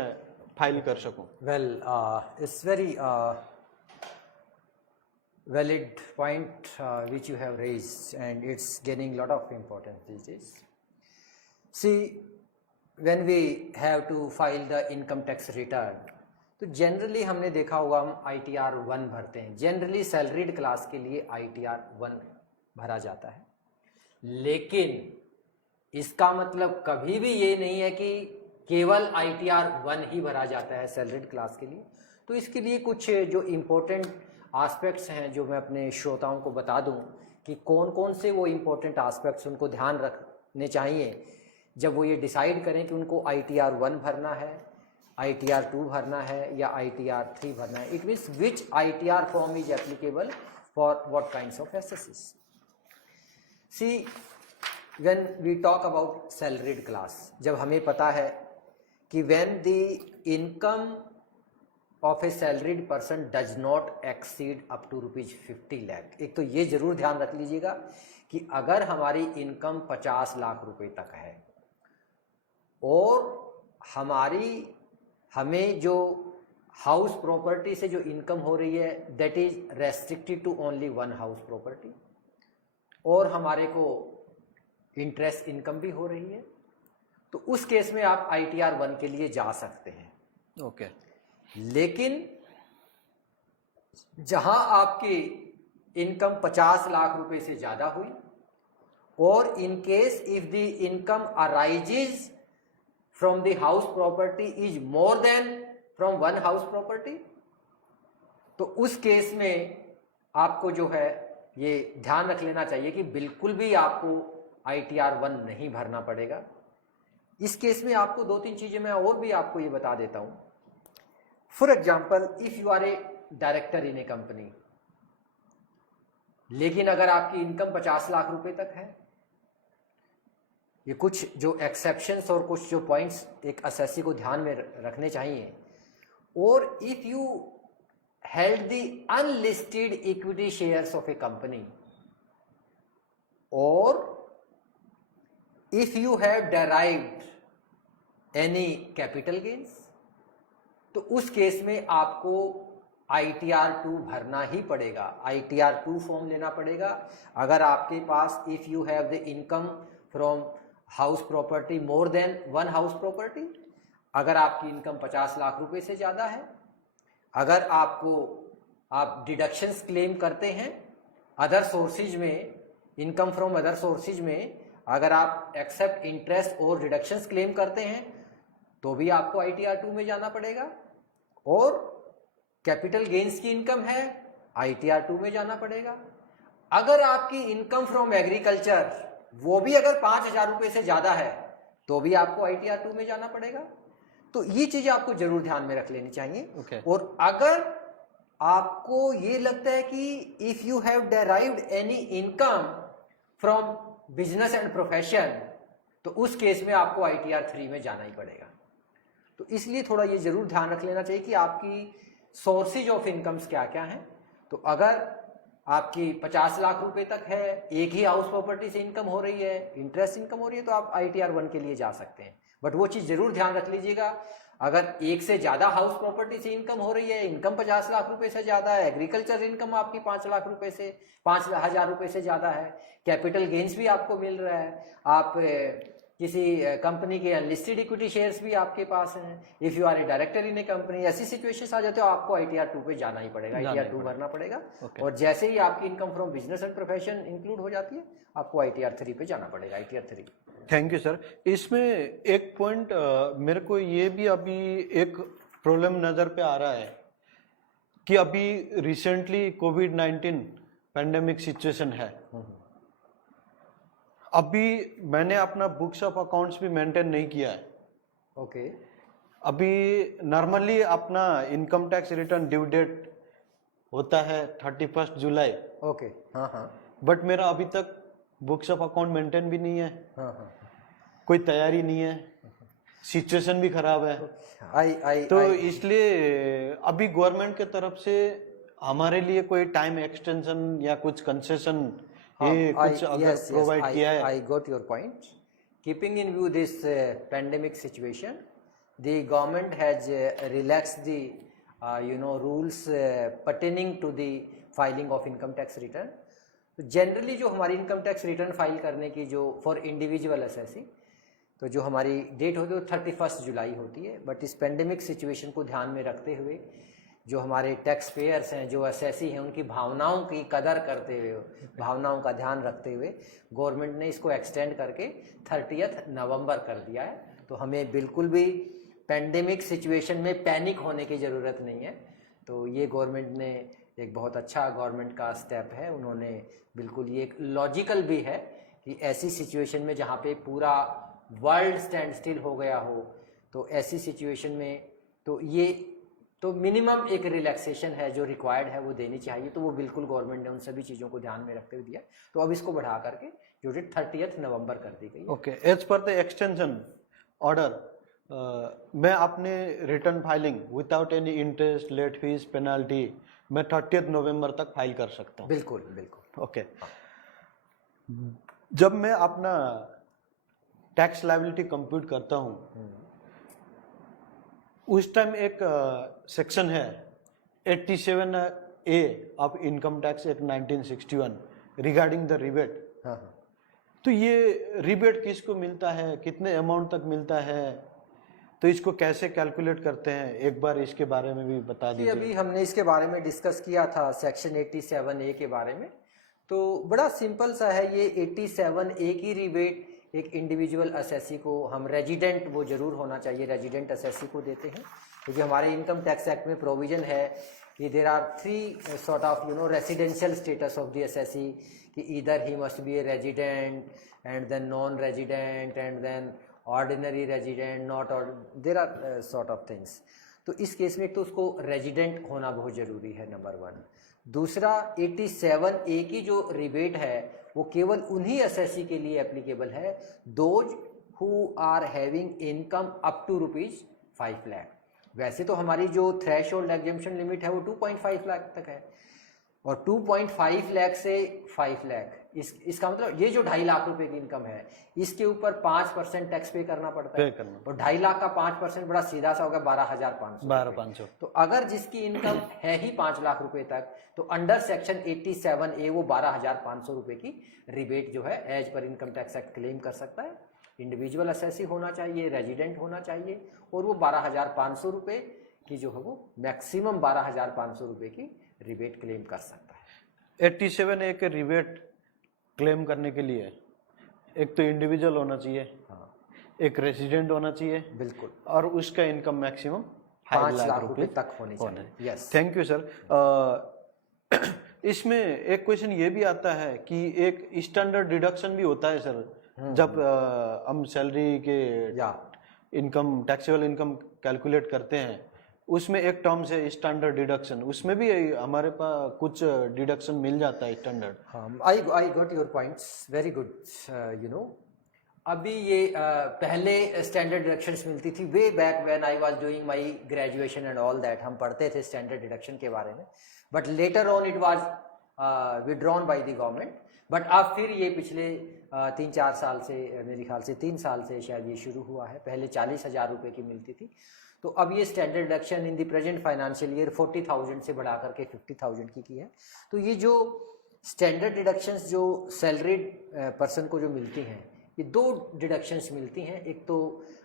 फाइल कर सकूं. Well, it's very valid point which you have raised, and it's gaining lot of importance these days. See, when we have to file the income tax return, तो generally हमने देखा होगा हम ITR 1 भरते हैं. जनरली सैलरीड क्लास के लिए ITR 1 भरा जाता है, लेकिन इसका मतलब कभी भी ये नहीं है कि केवल ITR 1 ही भरा जाता है सैलरीड क्लास के लिए. तो इसके लिए कुछ जो इम्पोर्टेंट एस्पेक्ट्स हैं जो मैं अपने श्रोताओं को बता दूं कि कौन कौन से वो इम्पोर्टेंट एस्पेक्ट्स उनको ध्यान रखने चाहिए जब वो ये डिसाइड करें कि उनको ITR 1 भरना है, ITR 2 भरना है या ITR 3 भरना है. It means which ITR form is applicable for what kinds of assessees. See, when we talk about salaried class, जब हमें पता है कि when the income of a salaried person does not exceed up to ₹50 lakh, एक तो ये जरूर ध्यान रख लीजिएगा कि अगर हमारी इनकम 50 लाख रुपए तक है और हमें जो हाउस प्रॉपर्टी से जो इनकम हो रही है that is restricted to only 1 house property, और हमारे को इंटरेस्ट इनकम भी हो रही है, तो उस केस में आप ITR 1 के लिए जा सकते हैं. ओके. लेकिन जहां आपकी इनकम 50 लाख रुपए से ज्यादा हुई और इन case if the income arises from the house property is more than from 1 house property, तो उस केस में आपको जो है ये ध्यान रख लेना चाहिए कि बिल्कुल भी आपको ITR 1 नहीं भरना पड़ेगा. इस केस में आपको 2-3 चीजें मैं और भी आपको ये बता देता हूं. For example, if you are a director in a company लेकिन अगर आपकी इनकम 50 लाख रुपए तक है, ये कुछ जो एक्सेप्शंस और कुछ जो पॉइंट्स एक असेसी को ध्यान में रखने चाहिए। और if you held the unlisted equity shares of a company, or if you have derived any capital gains, तो उस केस में आपको ITR 2 भरना ही पड़ेगा, ITR 2 फॉर्म लेना पड़ेगा। अगर आपके पास if you have the income from house property more than one house property, अगर आपकी इनकम 50 लाख रुपए से ज़्यादा है, अगर आप डिडक्शंस क्लेम करते हैं अदर सोर्सेज में, इनकम फ्रॉम अदर सोर्सेज में, अगर आप एक्सेप्ट इंटरेस्ट और डिडक्शंस क्लेम करते हैं तो भी आपको ITR 2 में जाना पड़ेगा। और कैपिटल गेन्स की इनकम है, ITR 2 में जाना पड़ेगा। अगर आपकी इनकम फ्रॉम एग्रीकल्चर वो भी अगर 5,000 रुपए से ज्यादा है तो भी आपको ITR 2 में जाना पड़ेगा। तो ये चीजें आपको जरूर ध्यान में रख लेनी चाहिए। और अगर आपको ये लगता है कि if you have derived any income from business and profession, तो उस केस में आपको ITR 3 में जाना ही पड़ेगा। तो इसलिए थोड़ा ये जरूर ध्यान रख लेना चाहिए कि आपकी सोर्सेज ऑफ इनकम्स क्या क्या हैं। तो अगर आपकी 50 लाख रुपए तक है, एक ही हाउस प्रॉपर्टी से इनकम हो रही है, इंटरेस्ट इनकम हो रही है, तो आप ITR 1 के लिए जा सकते हैं। बट वो चीज जरूर ध्यान रख लीजिएगा, अगर एक से ज्यादा हाउस प्रॉपर्टी से इनकम हो रही है, इनकम 50 लाख रुपए से ज्यादा है, एग्रीकल्चर इनकम आपकी 5 लाख रुपए से 5,000 रुपए से ज्यादा है, कैपिटल गेन्स भी आपको मिल रहा है, आप किसी कंपनी के अनलिस्टेड इक्विटी शेयर्स भी आपके पास हैं, if you are a director in a company, ऐसी सिचुएशंस आ जाते हो आपको ITR 2 पे जाना ही पड़ेगा, ITR 2 भरना पड़ेगा। और जैसे ही आपकी income from business and profession include हो जाती है, आपको ITR 3 पे जाना पड़ेगा, ITR 3। Thank you sir. इसमें एक पॉइंट मेरे को ये भी अभी एक प्रॉब्लम नज़र पे आ रहा है कि अभी रिसेंटली कोविड-19 पैंडेमिक सिचुएशन है। अभी मैंने अपना बुक्स ऑफ अकाउंट्स भी मेंटेन नहीं किया है। ओके। अभी नॉर्मली अपना income tax return due date होता है 31 जुलाई। ओके। हाँ हाँ। बट मेरा अभी तक बुक्स ऑफ अकाउंट मेंटेन भी नहीं है। हाँ हाँ। कोई तैयारी नहीं है, सिचुएशन भी खराब है। तो इसलिए अभी गवर्नमेंट के तरफ से हमारे लिए कोई टाइम एक्सटेंशन या कुछ कंसेशन कुछ अगर प्रोवाइड किया है। I got your point. Keeping in view this pandemic situation, the government has relaxed the rules pertaining to the filing of income tax return. Generally जो हमारी इनकम टैक्स रिटर्न फाइल करने की जो for individual assessee, तो जो हमारी date होती है वो 31 जुलाई होती है। बट इस पेंडेमिक सिचुएशन को ध्यान में रखते हुए जो हमारे टैक्स पेयर्स हैं, जो असेसी हैं, उनकी भावनाओं की कदर करते हुए, भावनाओं का ध्यान रखते हुए गवर्नमेंट ने इसको एक्सटेंड करके 30 नवंबर कर दिया है। तो हमें बिल्कुल भी पेंडेमिक सिचुएशन में पैनिक होने की ज़रूरत नहीं है। तो ये गवर्नमेंट ने एक बहुत अच्छा गवर्नमेंट का स्टेप है। उन्होंने बिल्कुल ये एक लॉजिकल भी है कि ऐसी सिचुएशन में जहाँ पे पूरा वर्ल्ड स्टैंड स्टिल हो गया हो, तो ऐसी सिचुएशन में तो ये तो मिनिमम एक रिलैक्सेशन है जो रिक्वायर्ड है वो देनी चाहिए। तो वो बिल्कुल गवर्नमेंट ने उन सभी चीज़ों को ध्यान में रखते हुए दिया। तो अब इसको बढ़ा करके जो डेट 30 नवंबर कर दी गई। Okay. As per the extension order मैं अपने return filing without any interest, late fees, penalty मैं 30 नवंबर तक फाइल कर सकता हूँ। बिल्कुल बिल्कुल। ओके। जब मैं अपना टैक्स लायबिलिटी कंप्यूट करता हूँ, उस टाइम एक सेक्शन है 87A of income tax act 1961 regarding the rebate. तो ये रिबेट किसको मिलता है, कितने अमाउंट तक मिलता है, तो इसको कैसे कैलकुलेट करते हैं, एक बार इसके बारे में भी बता दीजिए। अभी हमने इसके बारे में डिस्कस किया था सेक्शन 87A के बारे में। तो बड़ा सिंपल सा है ये 87A की रिबेट एक इंडिविजुअल असेसी को, हम रेजिडेंट वो जरूर होना चाहिए, रेजिडेंट असेसी को देते हैं। क्योंकि हमारे इनकम टैक्स एक्ट में प्रोविजन है कि there are 3 sort of residential status of the assessee, कि either he must be a resident and then non resident and then ordinary resident, not, और there are sort of things. तो इस case में एक तो उसको रेजिडेंट होना बहुत ज़रूरी है, नंबर 1। दूसरा 87A की जो रिबेट है वो केवल उन्हीं असेसी के लिए एप्लीकेबल है those who are having income up to ₹5 lakh. वैसे तो हमारी जो थ्रेशोल्ड एग्जेम्पशन लिमिट है वो 2.5 लाख तक है, और 2.5 लाख से 5 लाख, इसका मतलब ये जो 2.5 लाख रुपए की इनकम है इसके ऊपर 5% टैक्स पे करना पड़ता है, और 2.5 लाख का 5% बड़ा सीधा सा होगा 12,500। तो अगर जिसकी इनकम है ही 5 लाख रुपए तक, तो अंडर सेक्शन 87A वो 12,500 रुपए की रिबेट जो है as per income tax act claim कर सकता है। इंडिविजुअल असेसी होना चाहिए, रेजिडेंट होना चाहिए, और वो 12,500 रुपए की जो है वो मैक्सिमम 12,500 रुपए की रिबेट क्लेम कर सकता है। 87A के रिबेट क्लेम करने के लिए एक तो इंडिविजुअल होना चाहिए, हाँ, एक रेजिडेंट होना चाहिए, बिल्कुल, और उसका इनकम मैक्सिमम 5 लाख रुपए तक होनी चाहिए। Yes, thank you sir. इसमें एक क्वेश्चन ये भी आता है कि एक स्टैंडर्ड डिडक्शन भी होता है सर, जब हम सैलरी के इनकम टैक्सेबल इनकम कैलकुलेट करते हैं, उसमें एक टर्म से स्टैंडर्ड डिडक्शन, उसमें भी हमारे पास कुछ डिडक्शन मिल जाता है standard. I got your points, very good. You know, अभी ये पहले स्टैंडर्ड डिडक्शंस मिलती थी way back when I was doing my graduation and all that, हम पढ़ते थे स्टैंडर्ड डिडक्शन के बारे में, but later on it was withdrawn by the government. But अब फिर ये पिछले 3-4 साल से, मेरे ख्याल से 3 साल से शायद ये शुरू हुआ है। पहले 40,000 रुपए की मिलती थी, तो अब ये standard deduction in the present financial year 40,000 से बढ़ा करके 50,000 की है। तो ये जो स्टैंडर्ड डिडक्शंस जो सैलरीड पर्सन को जो मिलती हैं, ये 2 डिडक्शंस मिलती हैं। एक तो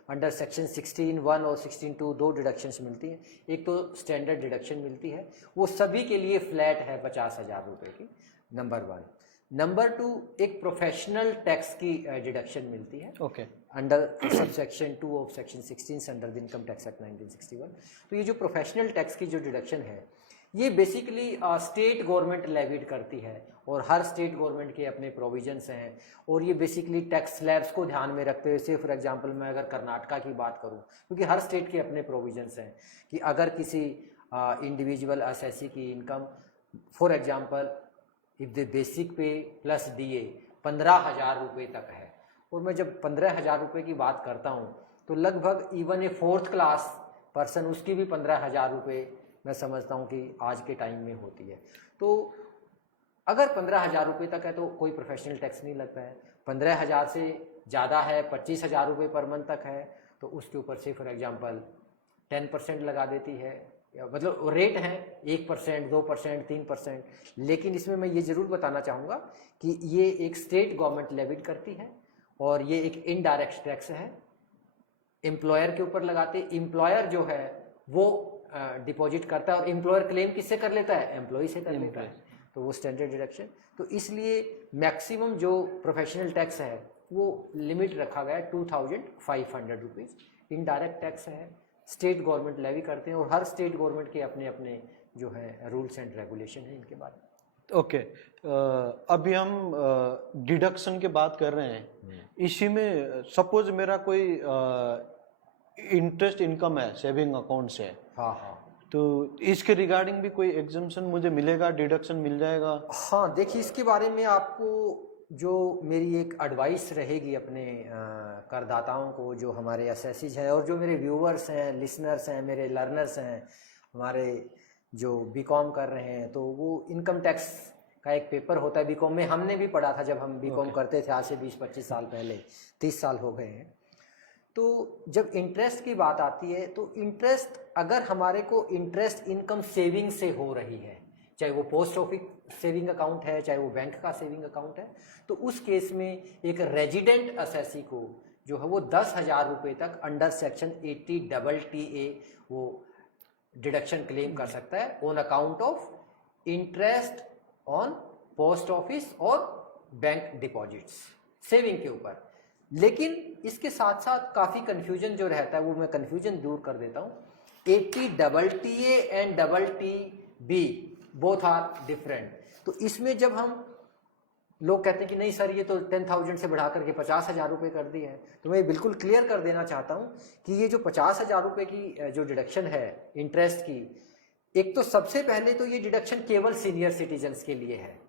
अंडर सेक्शन 16(1) और 16(2) 2 डिडक्शंस मिलती हैं। एक तो स्टैंडर्ड डिडक्शन मिलती है, वो सभी के लिए फ्लैट है 50,000 रुपए की, नंबर 1। नंबर 2, एक प्रोफेशनल टैक्स की डिडक्शन मिलती है, okay, under sub section 2 of section 16 under the income tax act 1961। तो ये जो प्रोफेशनल टैक्स की जो डिडक्शन है, ये बेसिकली स्टेट गवर्नमेंट लेविड करती है, और हर स्टेट गवर्नमेंट के अपने प्रोविजंस हैं, और ये बेसिकली टैक्स स्लैब्स को ध्यान में रखते हुए, से फॉर एग्जांपल मैं अगर कर्नाटका की बात करूं, क्योंकि हर स्टेट के अपने प्रोविजंस हैं कि अगर किसी इंडिविजुअल असेसी की income for example if the basic पे प्लस DA 15,000 रुपये तक है, और मैं जब 15,000 रुपये की बात करता हूँ, तो लगभग even a 4th class person, उसकी भी 15,000 रुपये मैं समझता हूँ कि आज के टाइम में होती है। तो अगर 15,000 रुपये तक है तो कोई प्रोफेशनल टैक्स नहीं लगता है। 15,000 से ज़्यादा है, 25,000 रुपये पर मंथ तक है, तो उसके ऊपर से फॉर एग्जांपल 10% लगा देती है, मतलब रेट है 1%, 2%, 3%। लेकिन इसमें मैं ये ज़रूर बताना चाहूँगा कि ये एक स्टेट गवर्नमेंट लेविड करती है, और ये एक इनडायरेक्ट टैक्स है, एम्प्लॉयर के ऊपर लगाते। एम्प्लॉयर जो है वो डिपॉजिट करता है, और एम्प्लॉयर क्लेम किससे कर लेता है? एम्प्लॉय से कर लेता है, तो वो स्टैंडर्ड डिडक्शन। तो इसलिए मैक्सिमम जो प्रोफेशनल टैक्स है वो लिमिट रखा गया है 2,500 रुपीज़। इनडायरेक्ट टैक्स है, स्टेट गवर्नमेंट लेवी करते हैं, और हर स्टेट गवर्नमेंट के अपने अपने जो है रूल्स एंड रेगुलेशन है इनके बारे में। ओके, अभी हम डिडक्शन की बात कर रहे हैं, इसी में सपोज मेरा कोई इंटरेस्ट इनकम है सेविंग अकाउंट से, हाँ, तो इसके रिगार्डिंग भी कोई एग्जम्पशन मुझे मिलेगा, डिडक्शन मिल जाएगा? हाँ, देखिए इसके बारे में आपको जो मेरी एक एडवाइस रहेगी अपने करदाताओं को, जो हमारे असेसीज हैं, और जो मेरे व्यूअर्स हैं, लिसनर्स हैं, मेरे लर्नर्स हैं, हमारे जो बीकॉम कर रहे हैं, तो वो इनकम टैक्स का एक पेपर होता है बीकॉम में, हमने भी पढ़ा था जब हम बीकॉम करते थे, आज से 20-25 साल पहले, 30 साल हो गए हैं। तो जब इंटरेस्ट की बात आती है, तो इंटरेस्ट अगर हमारे को इंटरेस्ट इनकम सेविंग से हो रही है, चाहे वो पोस्ट ऑफिस सेविंग अकाउंट है, चाहे वो बैंक का सेविंग अकाउंट है, तो उस केस में एक रेजिडेंट असेसी को जो है वो 10,000 रुपये तक अंडर सेक्शन 80(tta) वो डिडक्शन क्लेम कर सकता है on account of interest on post office और बैंक डिपॉजिट्स, सेविंग के ऊपर। लेकिन इसके साथ साथ काफ़ी कन्फ्यूजन जो रहता है, वो मैं कन्फ्यूजन दूर कर देता हूँ। 80(tta) एंड (ttb) बोथ आर डिफरेंट। तो इसमें जब हम लोग कहते हैं कि नहीं सर ये तो 10,000 से बढ़ा करके 50,000 रुपये कर दिए हैं। तो मैं बिल्कुल क्लियर कर देना चाहता हूँ कि ये जो 50,000 रुपये की जो डिडक्शन है इंटरेस्ट की, एक तो सबसे पहले तो ये डिडक्शन केवल सीनियर सिटीजन्स के लिए है।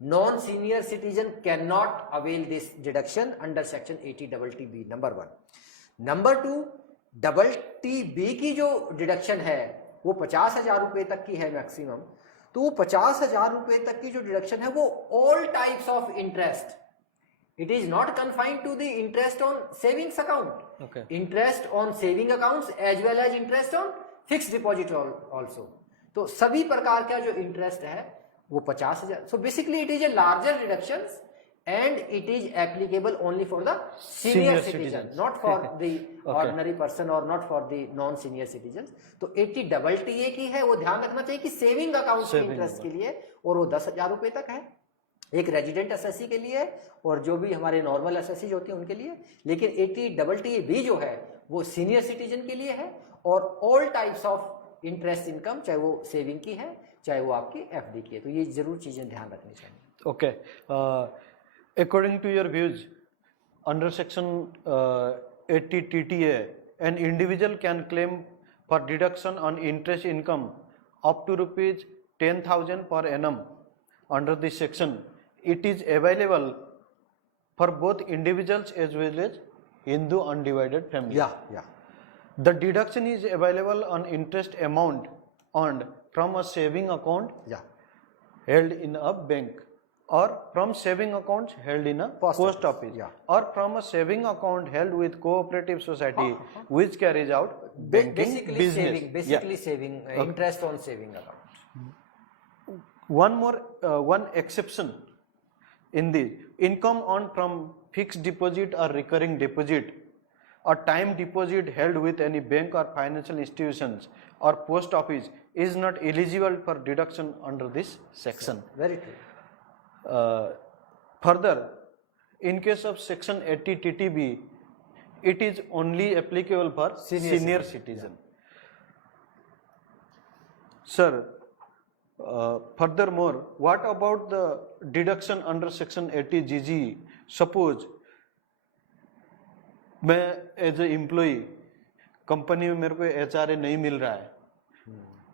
Non senior citizen can not avail this deduction under section 80TB, number 1। Number 2, TTB की जो डिडक्शन है वो 50,000 रुपये तक की है मैक्सिमम। तो वो 50,000 रुपये तक की जो डिडक्शन है वो all types of interest, it is not confined to the interest on savings account, interest on saving accounts as well as interest on fixed deposit also. तो सभी प्रकार का जो इंटरेस्ट है वो 50,000। So basically it is a larger deduction and it is applicable only for the senior citizen, not for the ordinary person or not for the non senior citizens। तो 80TTA की है, वो ध्यान रखना चाहिए कि सेविंग अकाउंट के interest के लिए, और वो 10,000 रुपए तक है। एक रेजिडेंट एसएससी के लिए और जो भी हमारे नॉर्मल एसएससी होती है उनके लिए। लेकिन 80TTA जो है वो सीनियर सिटीजन के लिए है, और all types of interest income, चाहे वो सेविंग की है चाहे वो आपकी एफडी की है। तो ये जरूर चीजें ध्यान रखनी चाहिए। Okay, according to your views, under section 80TTA, an individual can claim for deduction on interest income up to rupees 10,000 per annum under this section. It is available for both individuals as well as Hindu undivided family. Yeah. The deduction is available on interest amount earned from a saving account held in a bank, or from saving accounts held in a post office, or from a saving account held with cooperative society which carries out banking business. Basically saving, interest on saving account. One exception in the income earned from fixed deposit or recurring deposit or time deposit held with any bank or financial institutions or post office is not eligible for deduction under this section. Very true. Further, in case of section 80TTB, it is only applicable for senior citizen. Sir, furthermore, what about the deduction under section 80GG? Suppose मैं as a employee company में मेरे को HRA नहीं मिल रहा है,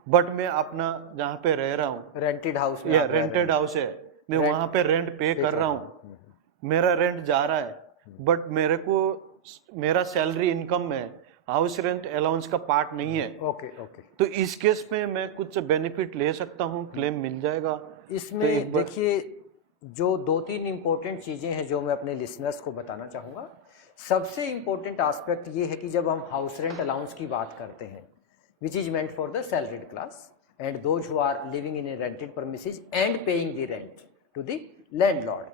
but मैं अपना जहाँ पे रह रहा हूँ रेंटेड हाउस या रेंटेड हाउस है, मैं वहां पे रेंट पे कर रहा हूँ, मेरा रेंट जा रहा है, बट मेरे को मेरा सैलरी इनकम में हाउस रेंट अलाउंस का पार्ट नहीं है। ओके। तो इस केस में मैं कुछ बेनिफिट ले सकता हूँ, क्लेम मिल जाएगा इसमें? तो देखिए, जो 2-3 इंपॉर्टेंट चीजें हैं जो मैं अपने लिसनर्स को बताना चाहूंगा। सबसे इंपॉर्टेंट एस्पेक्ट ये है कि जब हम हाउस रेंट अलाउंस की बात करते हैं, which is meant for the salaried class and those who are living in a rented premises and paying the rent to the landlord.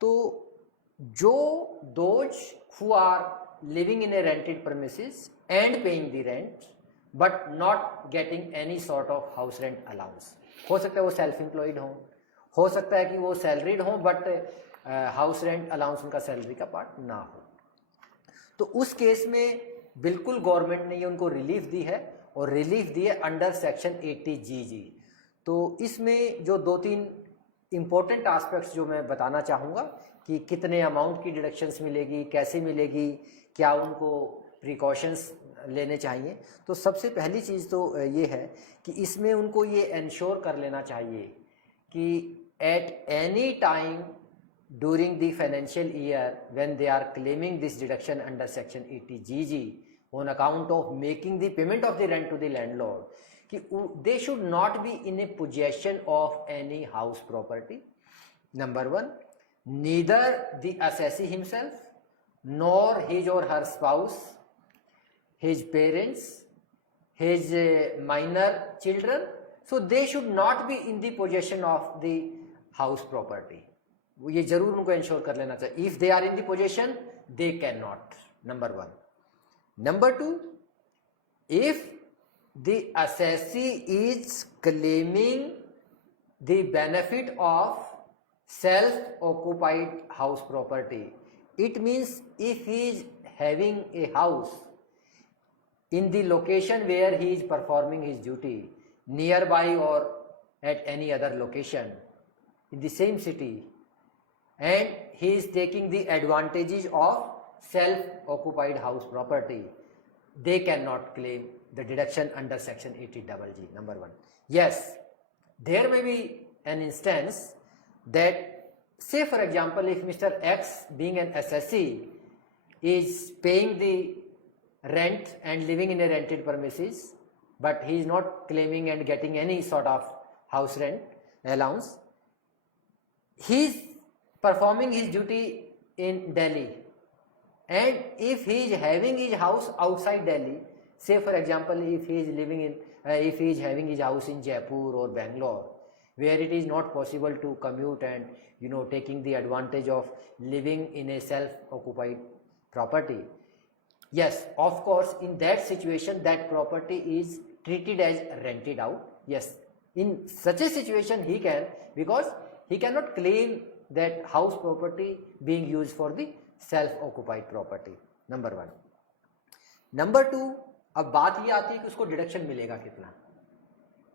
तो जो those who are living in a rented premises and paying the rent but not getting any sort of house rent allowance, हो सकता है वो self employed हो सकता है कि वो सैलरीड हो बट हाउस रेंट अलाउंस उनका सैलरी का पार्ट ना हो। तो उस केस में बिल्कुल गवर्नमेंट ने ये उनको रिलीफ दी है, और रिलीफ दिए अंडर सेक्शन 80GG। तो इसमें जो 2-3 इंपॉर्टेंट एस्पेक्ट्स जो मैं बताना चाहूँगा कि कितने अमाउंट की डिडक्शंस मिलेगी, कैसे मिलेगी, क्या उनको प्रिकॉशंस लेने चाहिए। तो सबसे पहली चीज़ तो ये है कि इसमें उनको ये इंश्योर कर लेना चाहिए कि at any time during the financial year when they are claiming this deduction under section 80GG on account of making the payment of the rent to the landlord, कि they should not be in a possession of any house property. Number 1, neither the assessee himself nor his or her spouse, his parents, his minor children, so they should not be in the possession of the house property. ये जरूर उनको ensure कर लेना चाहिए। If they are in the possession, they cannot. Number 1. Number 2, if the assessee is claiming the benefit of self-occupied house property, it means if he is having a house in the location where he is performing his duty, nearby or at any other location in the same city, and he is taking the advantages of self-occupied house property, they cannot claim the deduction under section 80GG. Number one. Yes, there may be an instance that, say for example, if Mr. X being an assessee is paying the rent and living in a rented premises, but he is not claiming and getting any sort of house rent allowance, he is performing his duty in Delhi, and if he is having his house outside Delhi, say for example if he is living in if he is having his house in Jaipur or Bangalore, where it is not possible to commute and taking the advantage of living in a self-occupied property, yes, of course, in that situation that property is treated as rented out. Yes, in such a situation he can, because he cannot claim that house property being used for the self-occupied property. Number one. Number two, अब बात ये आती है कि उसको deduction मिलेगा कितना.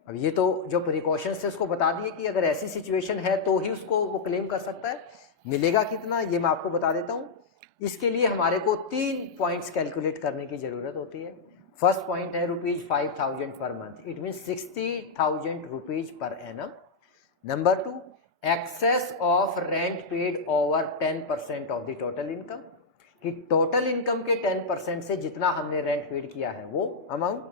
अब ये तो जो प्रिकॉशंस है उसको बता दिए कि अगर ऐसी सिचुएशन है तो ही उसको वो क्लेम कर सकता है. मिलेगा कितना ये मैं आपको बता देता हूँ. इसके लिए हमारे को 3 पॉइंट्स कैलकुलेट करने की जरूरत होती है. फर्स्ट पॉइंट है ₹5,000 per month, it mean 60,000 rupees per annum. Number two, excess of rent paid over 10% of the total income, कि टोटल इनकम के 10% से जितना हमने रेंट पेड किया है वो amount.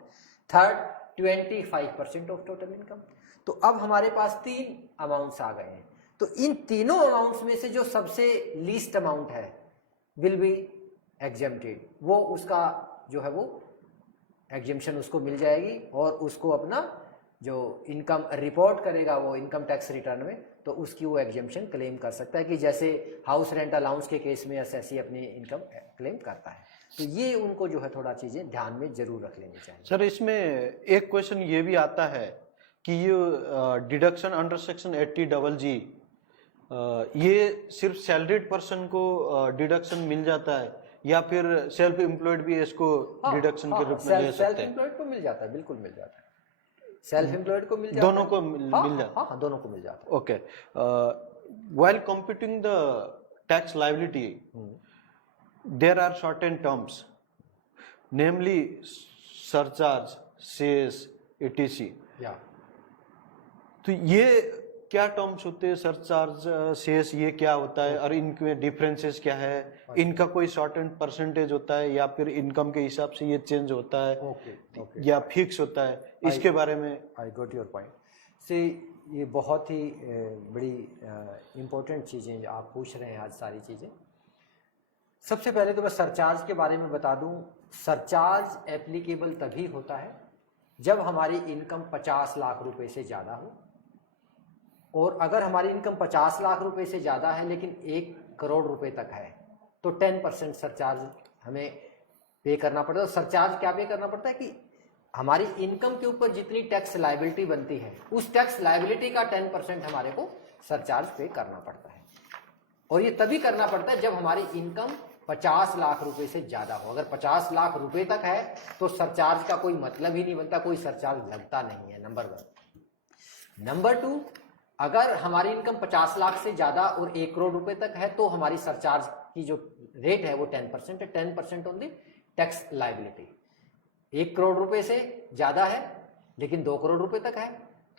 Third, 25% of total income. तो अब हमारे पास 3 अमाउंट्स आ गए हैं. तो इन तीनों अमाउंट्स में से जो सबसे लीस्ट अमाउंट है विल बी एग्जेम्प्टेड. वो उसका जो है वो एग्जेम्पशन उसको मिल जाएगी और उसको अपना जो इनकम रिपोर्ट करेगा वो इनकम टैक्स रिटर्न में, तो उसकी वो एग्जेम्पशन क्लेम कर सकता है कि जैसे हाउस रेंट अलाउंस के केस में एसएससी अपनी इनकम क्लेम करता है. तो ये उनको जो है थोड़ा चीजें ध्यान में जरूर रख लेनी चाहिए. सर इसमें एक क्वेश्चन ये भी आता है कि ये डिडक्शन अंडर सेक्शन 80GG ये सिर्फ सैलरीड पर्सन को डिडक्शन मिल जाता है या फिर सेल्फ एम्प्लॉयड भी इसको डिडक्शन के रूप में ले सकते हैं? सेल्फ एम्प्लॉयड को मिल जाता है, बिल्कुल मिल जाता है. सेल्फ एम्प्लॉयड को मिल जाता दोनों है. को मिल जाता है. हाँ, दोनों को मिल जाता है. Okay. While computing the tax liability there are certain terms, namely surcharge, cess, etc. या तो ये क्या टर्म्स होते हैं? सरचार्ज, सेस, ये क्या होता है और इनके डिफरेंसेस क्या है? इनका कोई सर्टेन परसेंटेज होता है या फिर इनकम के हिसाब से ये चेंज होता है? ओके. या फिक्स होता है? इसके बारे में. I got your point. से ये बहुत ही बड़ी इम्पोर्टेंट चीज़ें आप पूछ रहे हैं आज सारी चीज़ें. सबसे पहले तो मैं सरचार्ज के बारे में बता दूं. सरचार्ज एप्लीकेबल तभी होता है जब हमारी इनकम 50 लाख रुपए से ज़्यादा हो, और अगर हमारी इनकम 50 लाख रुपए से ज़्यादा है लेकिन 1 करोड़ रुपए तक है तो 10% सरचार्ज हमें पे करना पड़ता है. सरचार्ज क्या पे करना पड़ता है कि हमारी इनकम के ऊपर जितनी टैक्स लायबिलिटी बनती है उस टैक्स लायबिलिटी का 10% हमारे को सरचार्ज पे करना पड़ता है. और ये तभी करना पड़ता है जब हमारी इनकम 50 लाख रुपए से ज़्यादा हो. अगर 50 लाख रुपए तक है तो सरचार्ज का कोई मतलब ही नहीं बनता, कोई सरचार्ज लगता नहीं है. नंबर 1. नंबर 2, अगर हमारी इनकम 50 लाख से ज़्यादा और 1 करोड़ रुपए तक है तो हमारी सरचार्ज की जो रेट है वो 10% है. 10% on the tax liability. 1 crore रुपए से ज़्यादा है लेकिन 2 करोड़ रुपए तक है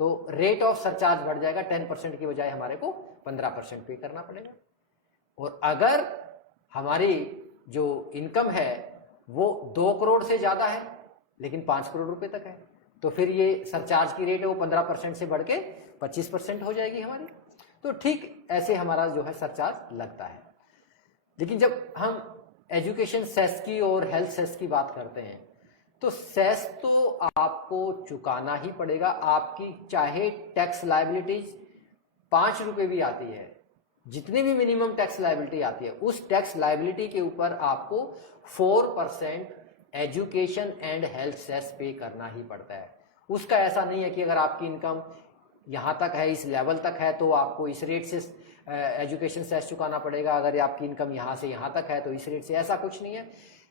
तो रेट ऑफ सरचार्ज बढ़ जाएगा. 10% की बजाय हमारे को 15% पे करना पड़ेगा. और अगर हमारी जो इनकम है वो 2 करोड़ से ज़्यादा है लेकिन 5 करोड़ रुपए तक है तो फिर ये सरचार्ज की रेट है वो 15% से बढ़ के 25% हो जाएगी हमारी. तो ठीक ऐसे हमारा जो है सरचार्ज लगता है. लेकिन जब हम एजुकेशन सेस की और हेल्थ सेस की बात करते हैं तो सेस तो आपको चुकाना ही पड़ेगा. आपकी चाहे टैक्स लायबिलिटीज 5 रुपए भी आती है, जितनी भी मिनिमम टैक्स लायबिलिटी आती है उस टैक्स लायबिलिटी के ऊपर आपको 4% एजुकेशन एंड हेल्थ सेस पे करना ही पड़ता है. उसका ऐसा नहीं है कि अगर आपकी इनकम यहाँ तक है, इस लेवल तक है तो आपको इस रेट से एजुकेशन सेस चुकाना पड़ेगा, अगर आपकी इनकम यहाँ से यहाँ तक है तो इस रेट से. ऐसा कुछ नहीं है.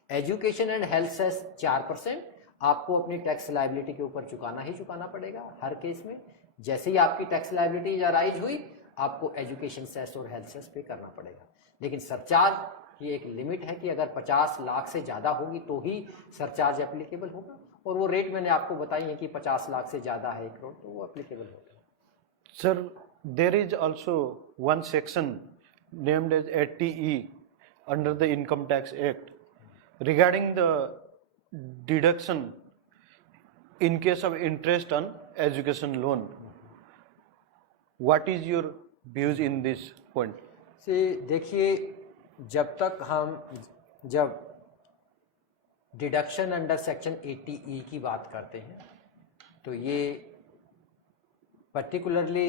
एजुकेशन एंड हेल्थ सेस 4% आपको अपनी टैक्स लायबिलिटी के ऊपर चुकाना ही चुकाना पड़ेगा हर केस में. जैसे ही आपकी टैक्स लायबिलिटी अराइज हुई आपको एजुकेशन सेस और हेल्थ सेस पे करना पड़ेगा। लेकिन सरचार्ज की एक लिमिट है कि अगर 50 लाख से ज़्यादा होगी तो ही सरचार्ज एप्लीकेबल होगा, और वो रेट मैंने आपको बताई है कि 50 लाख से ज़्यादा है 1 करोड़ तो वो एप्लीकेबल होगा। Sir, there is also one section named as 80E under the income tax act regarding the deduction in case of interest on education loan. What is your views in this point? से देखिए, जब deduction under section 80E की बात करते हैं तो ये particularly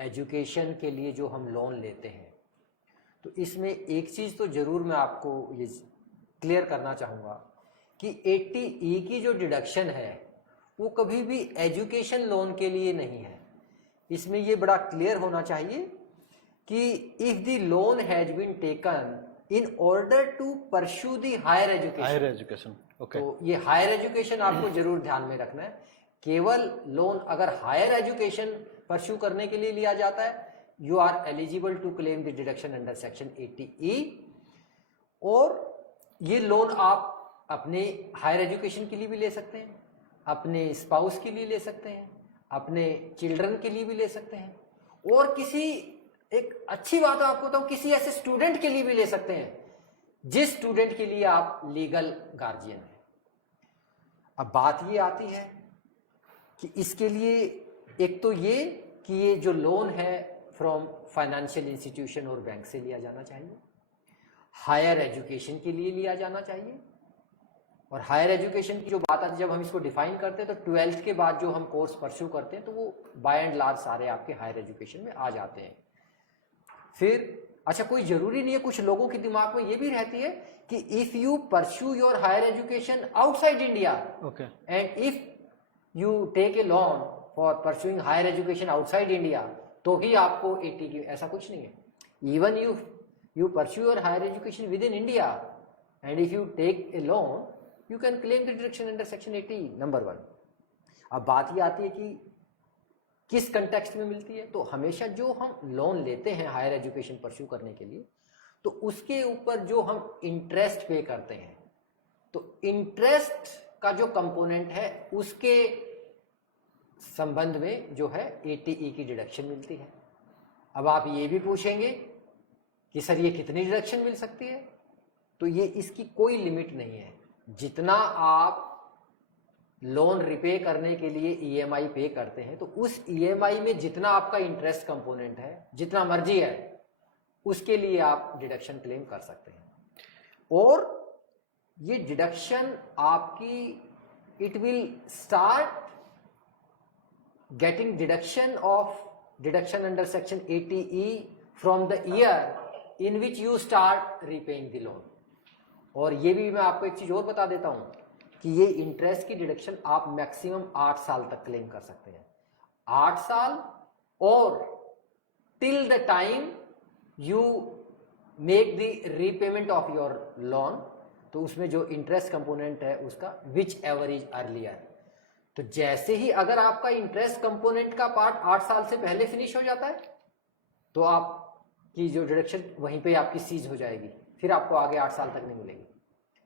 education के लिए जो हम लोन लेते हैं, तो इसमें एक चीज़ तो ज़रूर मैं आपको ये क्लियर करना चाहूँगा कि 80E की जो डिडक्शन है वो कभी भी एजुकेशन लोन के लिए नहीं है। इसमें ये बड़ा क्लियर होना चाहिए कि if the loan has been taken in order to pursue the higher education, okay, तो ये हायर एजुकेशन आपको जरूर ध्यान में रखना है। केवल लोन अगर हायर एजुकेशन परस्यू करने के लिए लिया जाता है, you are eligible to claim the deduction under section 80E, और ये लोन आप अपने हायर एजुकेशन के लिए भी ले सकते हैं, अपने स्पाउस के लिए ले सकते हैं, अपने चिल्ड्रन के लिए भी ले सकते हैं, और किसी, एक अच्छी बात आपको बताऊं, किसी ऐसे स्टूडेंट के लिए भी ले सकते हैं जिस स्टूडेंट के लिए आप लीगल गार्जियन हैं। अब बात ये आती है कि इसके लिए एक तो ये कि ये जो लोन है फ्रॉम फाइनेंशियल इंस्टीट्यूशन और बैंक से लिया जाना चाहिए, हायर एजुकेशन के लिए लिया जाना चाहिए, और हायर एजुकेशन की जो बात आती है जब हम इसको डिफाइन करते हैं तो 12th के बाद जो हम कोर्स परस्यू करते हैं तो वो बाय एंड लार्ज सारे आपके हायर एजुकेशन में आ जाते हैं। फिर अच्छा, कोई जरूरी नहीं है, कुछ लोगों के दिमाग में ये भी रहती है कि if you pursue your higher education outside India and if you take a loan for pursuing higher education outside India तो ही आपको 80 की, ऐसा कुछ नहीं है। Even you pursue your higher education with in India and if you take a loan you can claim the deduction under section 80, number 1। अब बात ये आती है कि किस कंटेक्स्ट में मिलती है, तो हमेशा जो हम लोन लेते हैं हायर एजुकेशन परस्यू करने के लिए तो उसके ऊपर जो हम इंटरेस्ट पे करते हैं, तो इंटरेस्ट का जो कंपोनेंट है उसके संबंध में जो है 80E की डिडक्शन मिलती है। अब आप ये भी पूछेंगे कि सर ये कितनी डिडक्शन मिल सकती है, तो ये इसकी कोई लिमिट नहीं है। जितना आप लोन रिपे करने के लिए EMI पे करते हैं तो उस EMI में जितना आपका इंटरेस्ट कंपोनेंट है, जितना मर्जी है, उसके लिए आप डिडक्शन क्लेम कर सकते हैं। और ये डिडक्शन आपकी, it will start getting deduction under section 80E from the year in which you start repaying the loan. और ये भी मैं आपको एक चीज और बता देता हूं कि ये इंटरेस्ट की डिडक्शन आप मैक्सिमम 8 साल तक क्लेम कर सकते हैं। 8 साल और till the time you make the repayment of your loan, तो उसमें जो इंटरेस्ट कंपोनेंट है उसका विच एवर इज अर्लियर। तो जैसे ही अगर आपका इंटरेस्ट कंपोनेंट का पार्ट 8 साल से पहले फिनिश हो जाता है तो आपकी जो डिडक्शन वहीं पे आपकी सीज हो जाएगी, फिर आपको आगे 8 साल तक नहीं मिलेगी,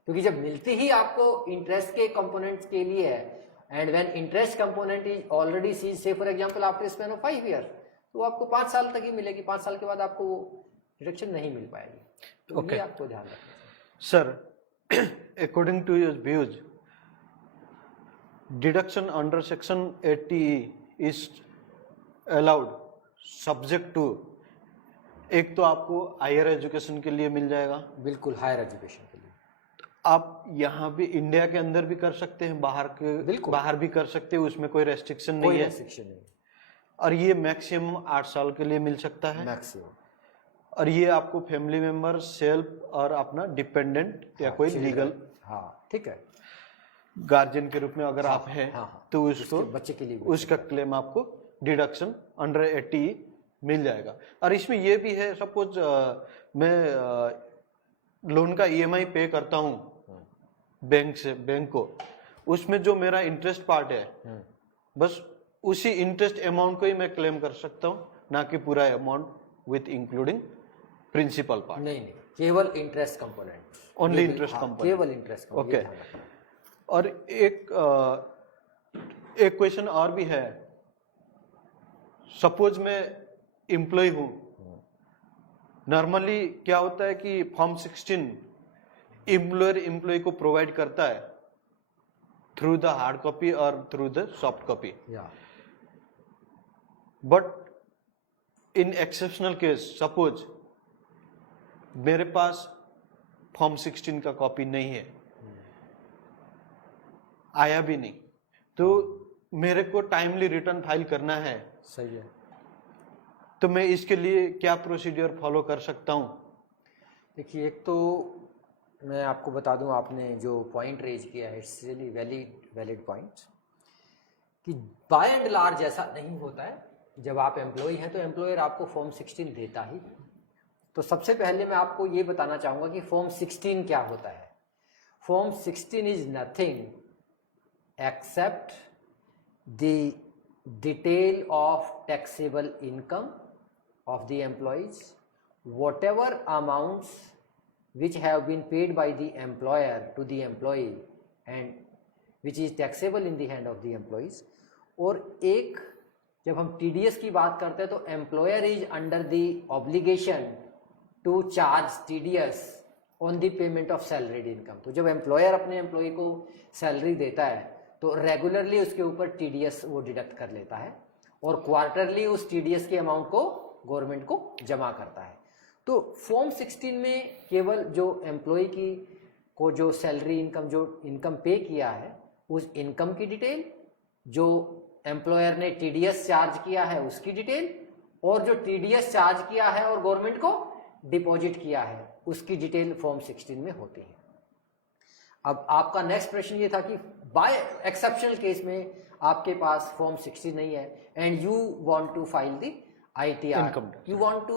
क्योंकि जब मिलती ही आपको इंटरेस्ट के कंपोनेंट्स के लिए है, and when interest component is already cease, say for example after span of 5 year, तो आपको 5 साल तक ही मिलेगी, 5 साल के बाद आपको डिडक्शन नहीं मिल पाएगी। तो ये आपको ध्यान रखना है। Sir, according to your views, deduction under section 80E is allowed subject to, एक तो आपको हायर एजुकेशन के लिए मिल जाएगा, बिल्कुल हायर एजुकेशन के लिए आप यहाँ भी इंडिया के अंदर भी कर सकते हैं, बाहर भी कर सकते हैं, उसमें कोई रेस्ट्रिक्शन नहीं है। रेस्ट्रिक्शन नहीं। और ये मैक्सिमम 8 साल के लिए मिल सकता है मैक्सिमम। और ये आपको फैमिली मेंबर, सेल्फ और अपना डिपेंडेंट या कोई लीगल, हाँ ठीक है, गार्जियन के रूप में अगर आप हैं तो उसको बच्चे के लिए उसका क्लेम आपको डिडक्शन अंडर 80E मिल जाएगा। और इसमें ये भी है, सपोज मैं लोन का EMI पे करता हूँ बैंक को, उसमें जो मेरा इंटरेस्ट पार्ट है बस उसी इंटरेस्ट अमाउंट को ही मैं क्लेम कर सकता हूँ, ना कि पूरा amount with including principal part. नहीं, केवल interest component, only interest component, केवल इंटरेस्ट ओके। और एक क्वेश्चन और भी है, सपोज मैं एम्प्लॉय हूं, नॉर्मली क्या होता है कि फॉर्म 16 एम्प्लॉयर एम्प्लॉय को प्रोवाइड करता है थ्रू द हार्ड कॉपी और through the soft copy, but in exceptional case suppose मेरे पास फॉर्म 16 का कॉपी नहीं है, आया भी नहीं, तो मेरे को टाइमली रिटर्न फाइल करना है, सही है, तो मैं इसके लिए क्या प्रोसीजर फॉलो कर सकता हूं? देखिए, एक तो मैं आपको बता दूं, आपने जो पॉइंट रेज किया है इट्स रियली वैलिड पॉइंट, कि बाय एंड लार्ज ऐसा नहीं होता है। जब आप एम्प्लॉय हैं तो एम्प्लॉयर आपको फॉर्म 16 देता ही। तो सबसे पहले मैं आपको ये बताना चाहूँगा कि फॉर्म 16 क्या होता है। Form 16 is nothing accept the detail of taxable income of the employees, whatever amounts which have been paid by the employer to the employee and which is taxable in the hand of the employees। और एक जब हम TDS की बात करते हैं तो employer is under the obligation to charge TDS on the payment of salaried income। तो जब employer अपने employee को सैलरी देता है तो रेगुलरली उसके ऊपर TDS वो डिडक्ट कर लेता है और क्वार्टरली उस TDS के अमाउंट को गवर्नमेंट को जमा करता है। तो फॉर्म 16 में केवल जो एम्प्लॉय की को जो सैलरी इनकम जो इनकम पे किया है उस इनकम की डिटेल, जो एम्प्लॉयर ने TDS चार्ज किया है उसकी डिटेल, और जो TDS चार्ज किया है और गवर्नमेंट को डिपॉजिट किया है उसकी डिटेल फॉर्म 16 में होती है। अब आपका नेक्स्ट प्रश्न ये था कि बाय एक्सेप्शनल केस में आपके पास फॉर्म 16 नहीं है and you want to file the ITR, you want to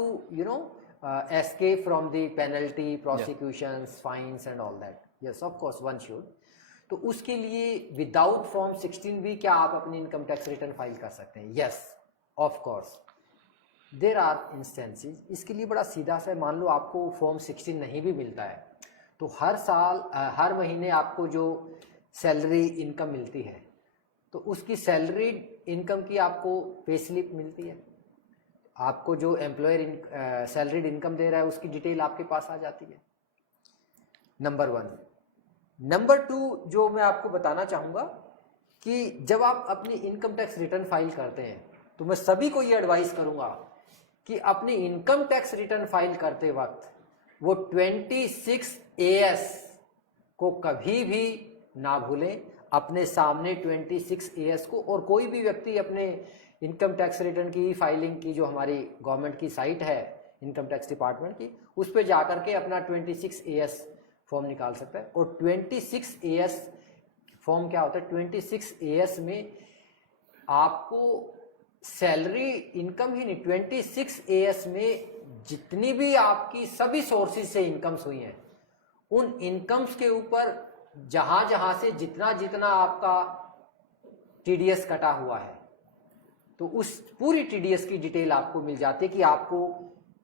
escape from the penalty, prosecutions, fines and all that। Yes, of course one should। तो उसके लिए विदाउट फॉर्म 16 भी क्या आप अपनी इनकम टैक्स रिटर्न फाइल कर सकते हैं? Yes, of course there are instances. इसके लिए बड़ा सीधा सा, मान लो आपको फॉर्म 16 नहीं भी मिलता है तो हर साल हर महीने आपको जो सैलरी इनकम मिलती है तो उसकी सैलरी इनकम की आपको पे स्लिप मिलती है, आपको जो एम्प्लॉयर सैलरीड इनकम दे रहा है उसकी डिटेल आपके पास आ जाती है, नंबर 1। नंबर 2 जो मैं आपको बताना चाहूँगा कि जब आप अपनी इनकम टैक्स रिटर्न फाइल करते हैं तो मैं सभी को ये एडवाइस करूँगा कि अपनी इनकम टैक्स रिटर्न फाइल करते वक्त वो 26 AS को कभी भी ना भूलें। अपने सामने 26 AS को, और कोई भी व्यक्ति अपने इनकम टैक्स रिटर्न की फाइलिंग की जो हमारी गवर्नमेंट की साइट है इनकम टैक्स डिपार्टमेंट की, उस पर जाकर के अपना 26 AS फॉर्म निकाल सकता है। और 26 AS फॉर्म क्या होता है? 26 AS में आपको सैलरी इनकम ही नहीं, 26 AS में जितनी भी आपकी सभी सोर्सेज से इनकम्स हुई हैं उन इनकम्स के ऊपर जहां जहां से जितना जितना आपका TDS कटा हुआ है तो उस पूरी TDS की डिटेल आपको मिल जाती है कि आपको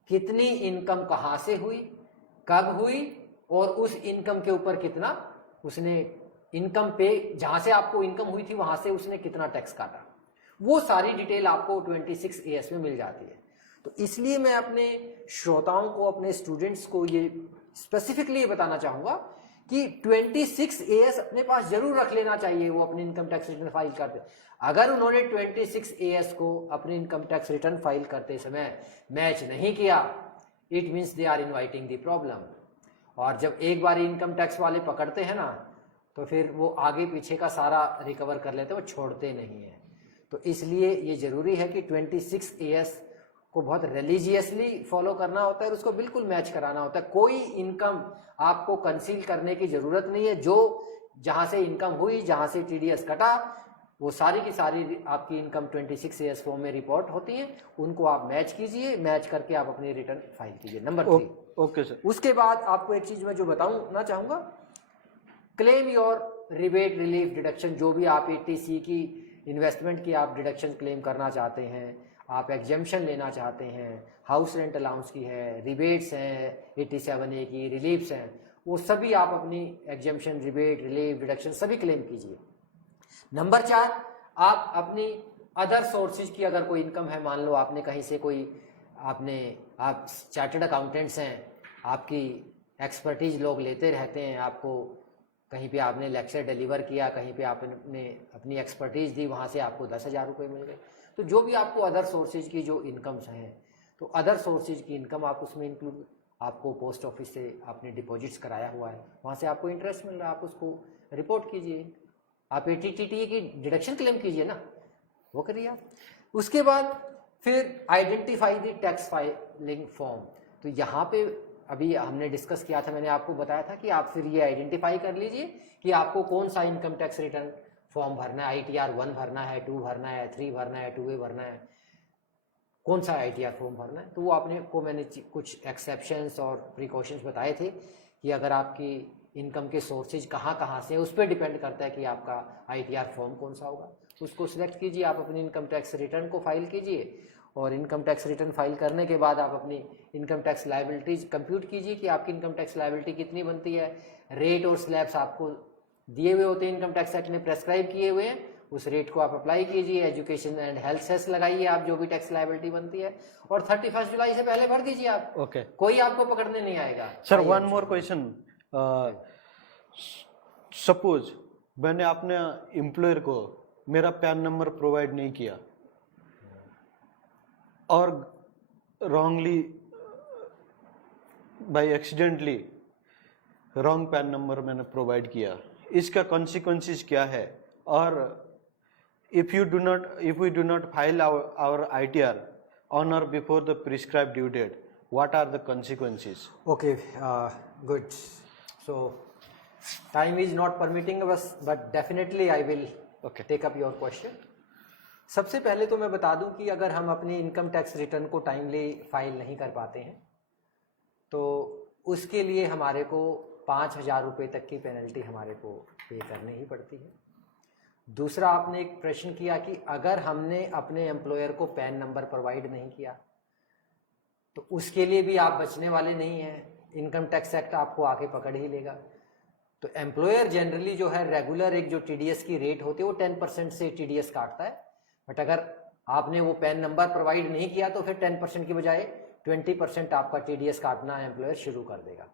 कितनी इनकम कहाँ से हुई, कब हुई, और उस इनकम के ऊपर कितना उसने इनकम पे, जहाँ से आपको इनकम हुई थी वहाँ से उसने कितना टैक्स काटा, वो सारी डिटेल आपको 26 AS में मिल जाती है। तो इसलिए मैं अपने श्रोताओं को, अपने स्टूडेंट्स को ये स्पेसिफिकली बताना चाहूँगा कि 26 AS अपने पास जरूर रख लेना चाहिए वो अपनी इनकम टैक्स रिटर्न फाइल करते। अगर उन्होंने 26 AS को अपनी इनकम टैक्स रिटर्न फाइल करते समय मैच नहीं किया, it means they are inviting the problem. और जब एक बार इनकम टैक्स वाले पकड़ते हैं ना तो फिर वो आगे पीछे का सारा रिकवर कर लेते हैं, वो छोड़ते नहीं हैं। तो इसलिए ये ज़रूरी है कि 26 AS को बहुत रिलीजियसली फॉलो करना होता है और उसको बिल्कुल मैच कराना होता है। कोई इनकम आपको कंसील करने की ज़रूरत नहीं है। जो जहाँ से इनकम हुई, जहाँ से TDS कटा, वो सारी की सारी आपकी इनकम 26 AS फॉर्म में रिपोर्ट होती है, उनको आप मैच कीजिए, मैच करके आप अपनी रिटर्न फाइल कीजिए। नंबर 3। Okay sir. उसके बाद आपको एक चीज़ मैं जो बताना चाहूँगा, claim your rebate relief deduction. जो भी आप ATC की इन्वेस्टमेंट की आप डिडक्शन क्लेम करना चाहते हैं, आप एग्जेम्पशन लेना चाहते हैं, हाउस रेंट अलाउंस की है, रिबेट्स हैं 87A की, रिलीफ्स हैं, वो सभी आप अपनी एग्जेम्पशन, रिबेट, रिलीफ, डिडक्शन सभी क्लेम कीजिए। नंबर 4, आप अपनी अदर सोर्सेज की अगर कोई इनकम है, मान लो आपने कहीं से कोई आप चार्टर्ड अकाउंटेंट्स हैं, आपकी एक्सपर्टीज लोग लेते रहते हैं, आपको कहीं पे आपने लेक्चर डिलीवर किया, कहीं पे आपने अपनी एक्सपर्टीज दी, वहाँ से आपको 10,000 रुपये मिल गए। तो जो भी आपको अदर सोर्सेज की जो इनकम्स हैं, तो अदर सोर्सेज की इनकम आप उसमें इंक्लूड, आपको पोस्ट ऑफिस से आपने डिपॉजिट्स कराया हुआ है, वहाँ से आपको इंटरेस्ट मिल रहा है, आप उसको रिपोर्ट कीजिए, आप ATTTA की डिडक्शन क्लेम कीजिए ना, वो करिए आप। उसके बाद फिर identify the tax filing form. तो यहाँ पे अभी हमने डिस्कस किया था, मैंने आपको बताया था कि आप फिर ये आइडेंटिफाई कर लीजिए कि आपको कौन सा इनकम टैक्स रिटर्न फॉर्म भरना है, ITR 1 भरना है, 2 भरना है, 3 भरना है, 2A भरना है, कौन सा ITR फॉर्म भरना है। तो वो मैंने कुछ एक्सेप्शंस और प्रिकॉशंस बताए थे कि अगर आपकी इनकम के सोर्सेज कहाँ कहाँ से, उस पर डिपेंड करता है कि आपका ITR फॉर्म कौन सा होगा। उसको सिलेक्ट कीजिए, आप अपनी इनकम टैक्स रिटर्न को फाइल कीजिए, और इनकम टैक्स रिटर्न फाइल करने के बाद आप अपनी इनकम टैक्स लायबिलिटीज कंप्यूट कीजिए कि आपकी इनकम टैक्स लायबिलिटी कितनी बनती है। रेट और स्लैब्स आपको दिए हुए होते हैं, इनकम टैक्स एक्ट ने प्रेस्क्राइब किए हुए हैं, उस रेट को आप अप्लाई कीजिए। एजुकेशन एंड हेल्थ सेस लगाइए आप, जो भी टैक्स लायबिलिटी बनती है, और 31 जुलाई से पहले भर दीजिए आप। ओके, कोई आपको पकड़ने नहीं आएगा। Sir one more question, suppose मैंने अपने एम्प्लॉयर को मेरा पैन नंबर प्रोवाइड नहीं किया और wrongly by accidentally wrong PAN number मैंने प्रोवाइड किया, इसका कॉन्सिक्वेंसेस क्या है? और if we do not file our ITR on or before the prescribed due date, what are the consequences? Okay, good. So time is not permitting us, but definitely I will take up your question. सबसे पहले तो मैं बता दूं कि अगर हम अपनी इनकम टैक्स रिटर्न को टाइमली फाइल नहीं कर पाते हैं, तो उसके लिए हमारे को 5,000 रुपये तक की पेनल्टी हमारे को पे करनी ही पड़ती है। दूसरा, आपने एक प्रश्न किया कि अगर हमने अपने एम्प्लॉयर को पैन नंबर प्रोवाइड नहीं किया, तो उसके लिए भी आप बचने वाले नहीं हैं, इनकम टैक्स एक्ट आपको आके पकड़ ही लेगा। तो एम्प्लॉयर जनरली जो है रेगुलर एक जो TDS की रेट होती है वो 10% से TDS काटता है, बट अगर आपने वो पैन नंबर प्रोवाइड नहीं किया तो फिर 10% की बजाय 20% आपका TDS काटना एम्प्लॉयर शुरू कर देगा।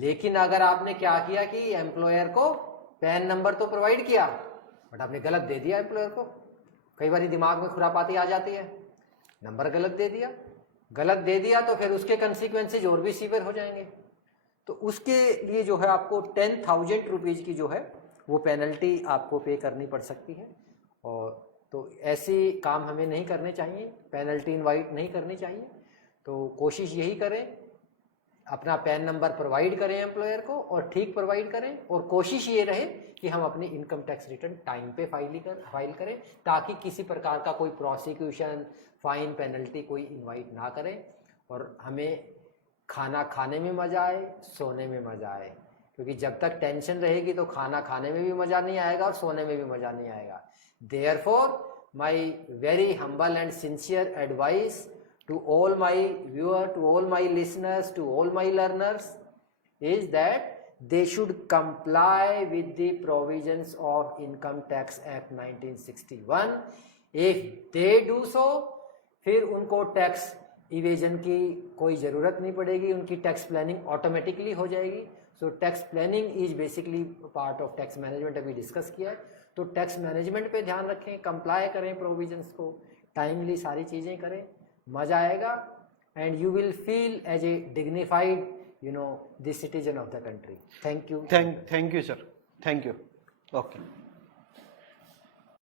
लेकिन अगर आपने क्या किया कि एम्प्लॉयर को पैन नंबर तो प्रोवाइड किया, बट आपने गलत दे दिया एम्प्लॉयर को, कई बार दिमाग में खुरापाती आ जाती है, नंबर गलत दे दिया तो फिर उसके कंसिक्वेंसेज और भी सीवियर हो जाएंगे। तो उसके लिए जो है आपको 10,000 रुपीज़ की जो है वो पेनल्टी आपको पे करनी पड़ सकती है। और तो ऐसे काम हमें नहीं करने चाहिए, पेनल्टी इनवाइट नहीं करनी चाहिए। तो कोशिश यही करें, अपना पैन नंबर प्रोवाइड करें एम्प्लॉयर को, और ठीक प्रोवाइड करें, और कोशिश ये रहे कि हम अपनी इनकम टैक्स रिटर्न टाइम पे फाइल करें, ताकि किसी प्रकार का कोई प्रोसिक्यूशन, फाइन, पेनल्टी कोई इनवाइट ना करें, और हमें खाना खाने में मज़ा आए, सोने में मज़ा आए। क्योंकि जब तक टेंशन रहेगी तो खाना खाने में भी मज़ा नहीं आएगा और सोने में भी मज़ा नहीं आएगा। Therefore my very humble and sincere advice to all my viewers, to all my listeners, to all my learners is that they should comply with the provisions of Income Tax Act 1961. If they do so, फिर उनको tax evasion की कोई ज़रूरत नहीं पड़ेगी, उनकी tax planning automatically हो जाएगी। So tax planning is basically part of tax management, अभी डिस्कस किया है। तो टैक्स मैनेजमेंट पे ध्यान रखें, कंप्लाई करें प्रोविजंस को, टाइमली सारी चीज़ें करें, मज़ा आएगा, and you will feel as a dignified the citizen of the country. Thank you sir, thank you. Okay.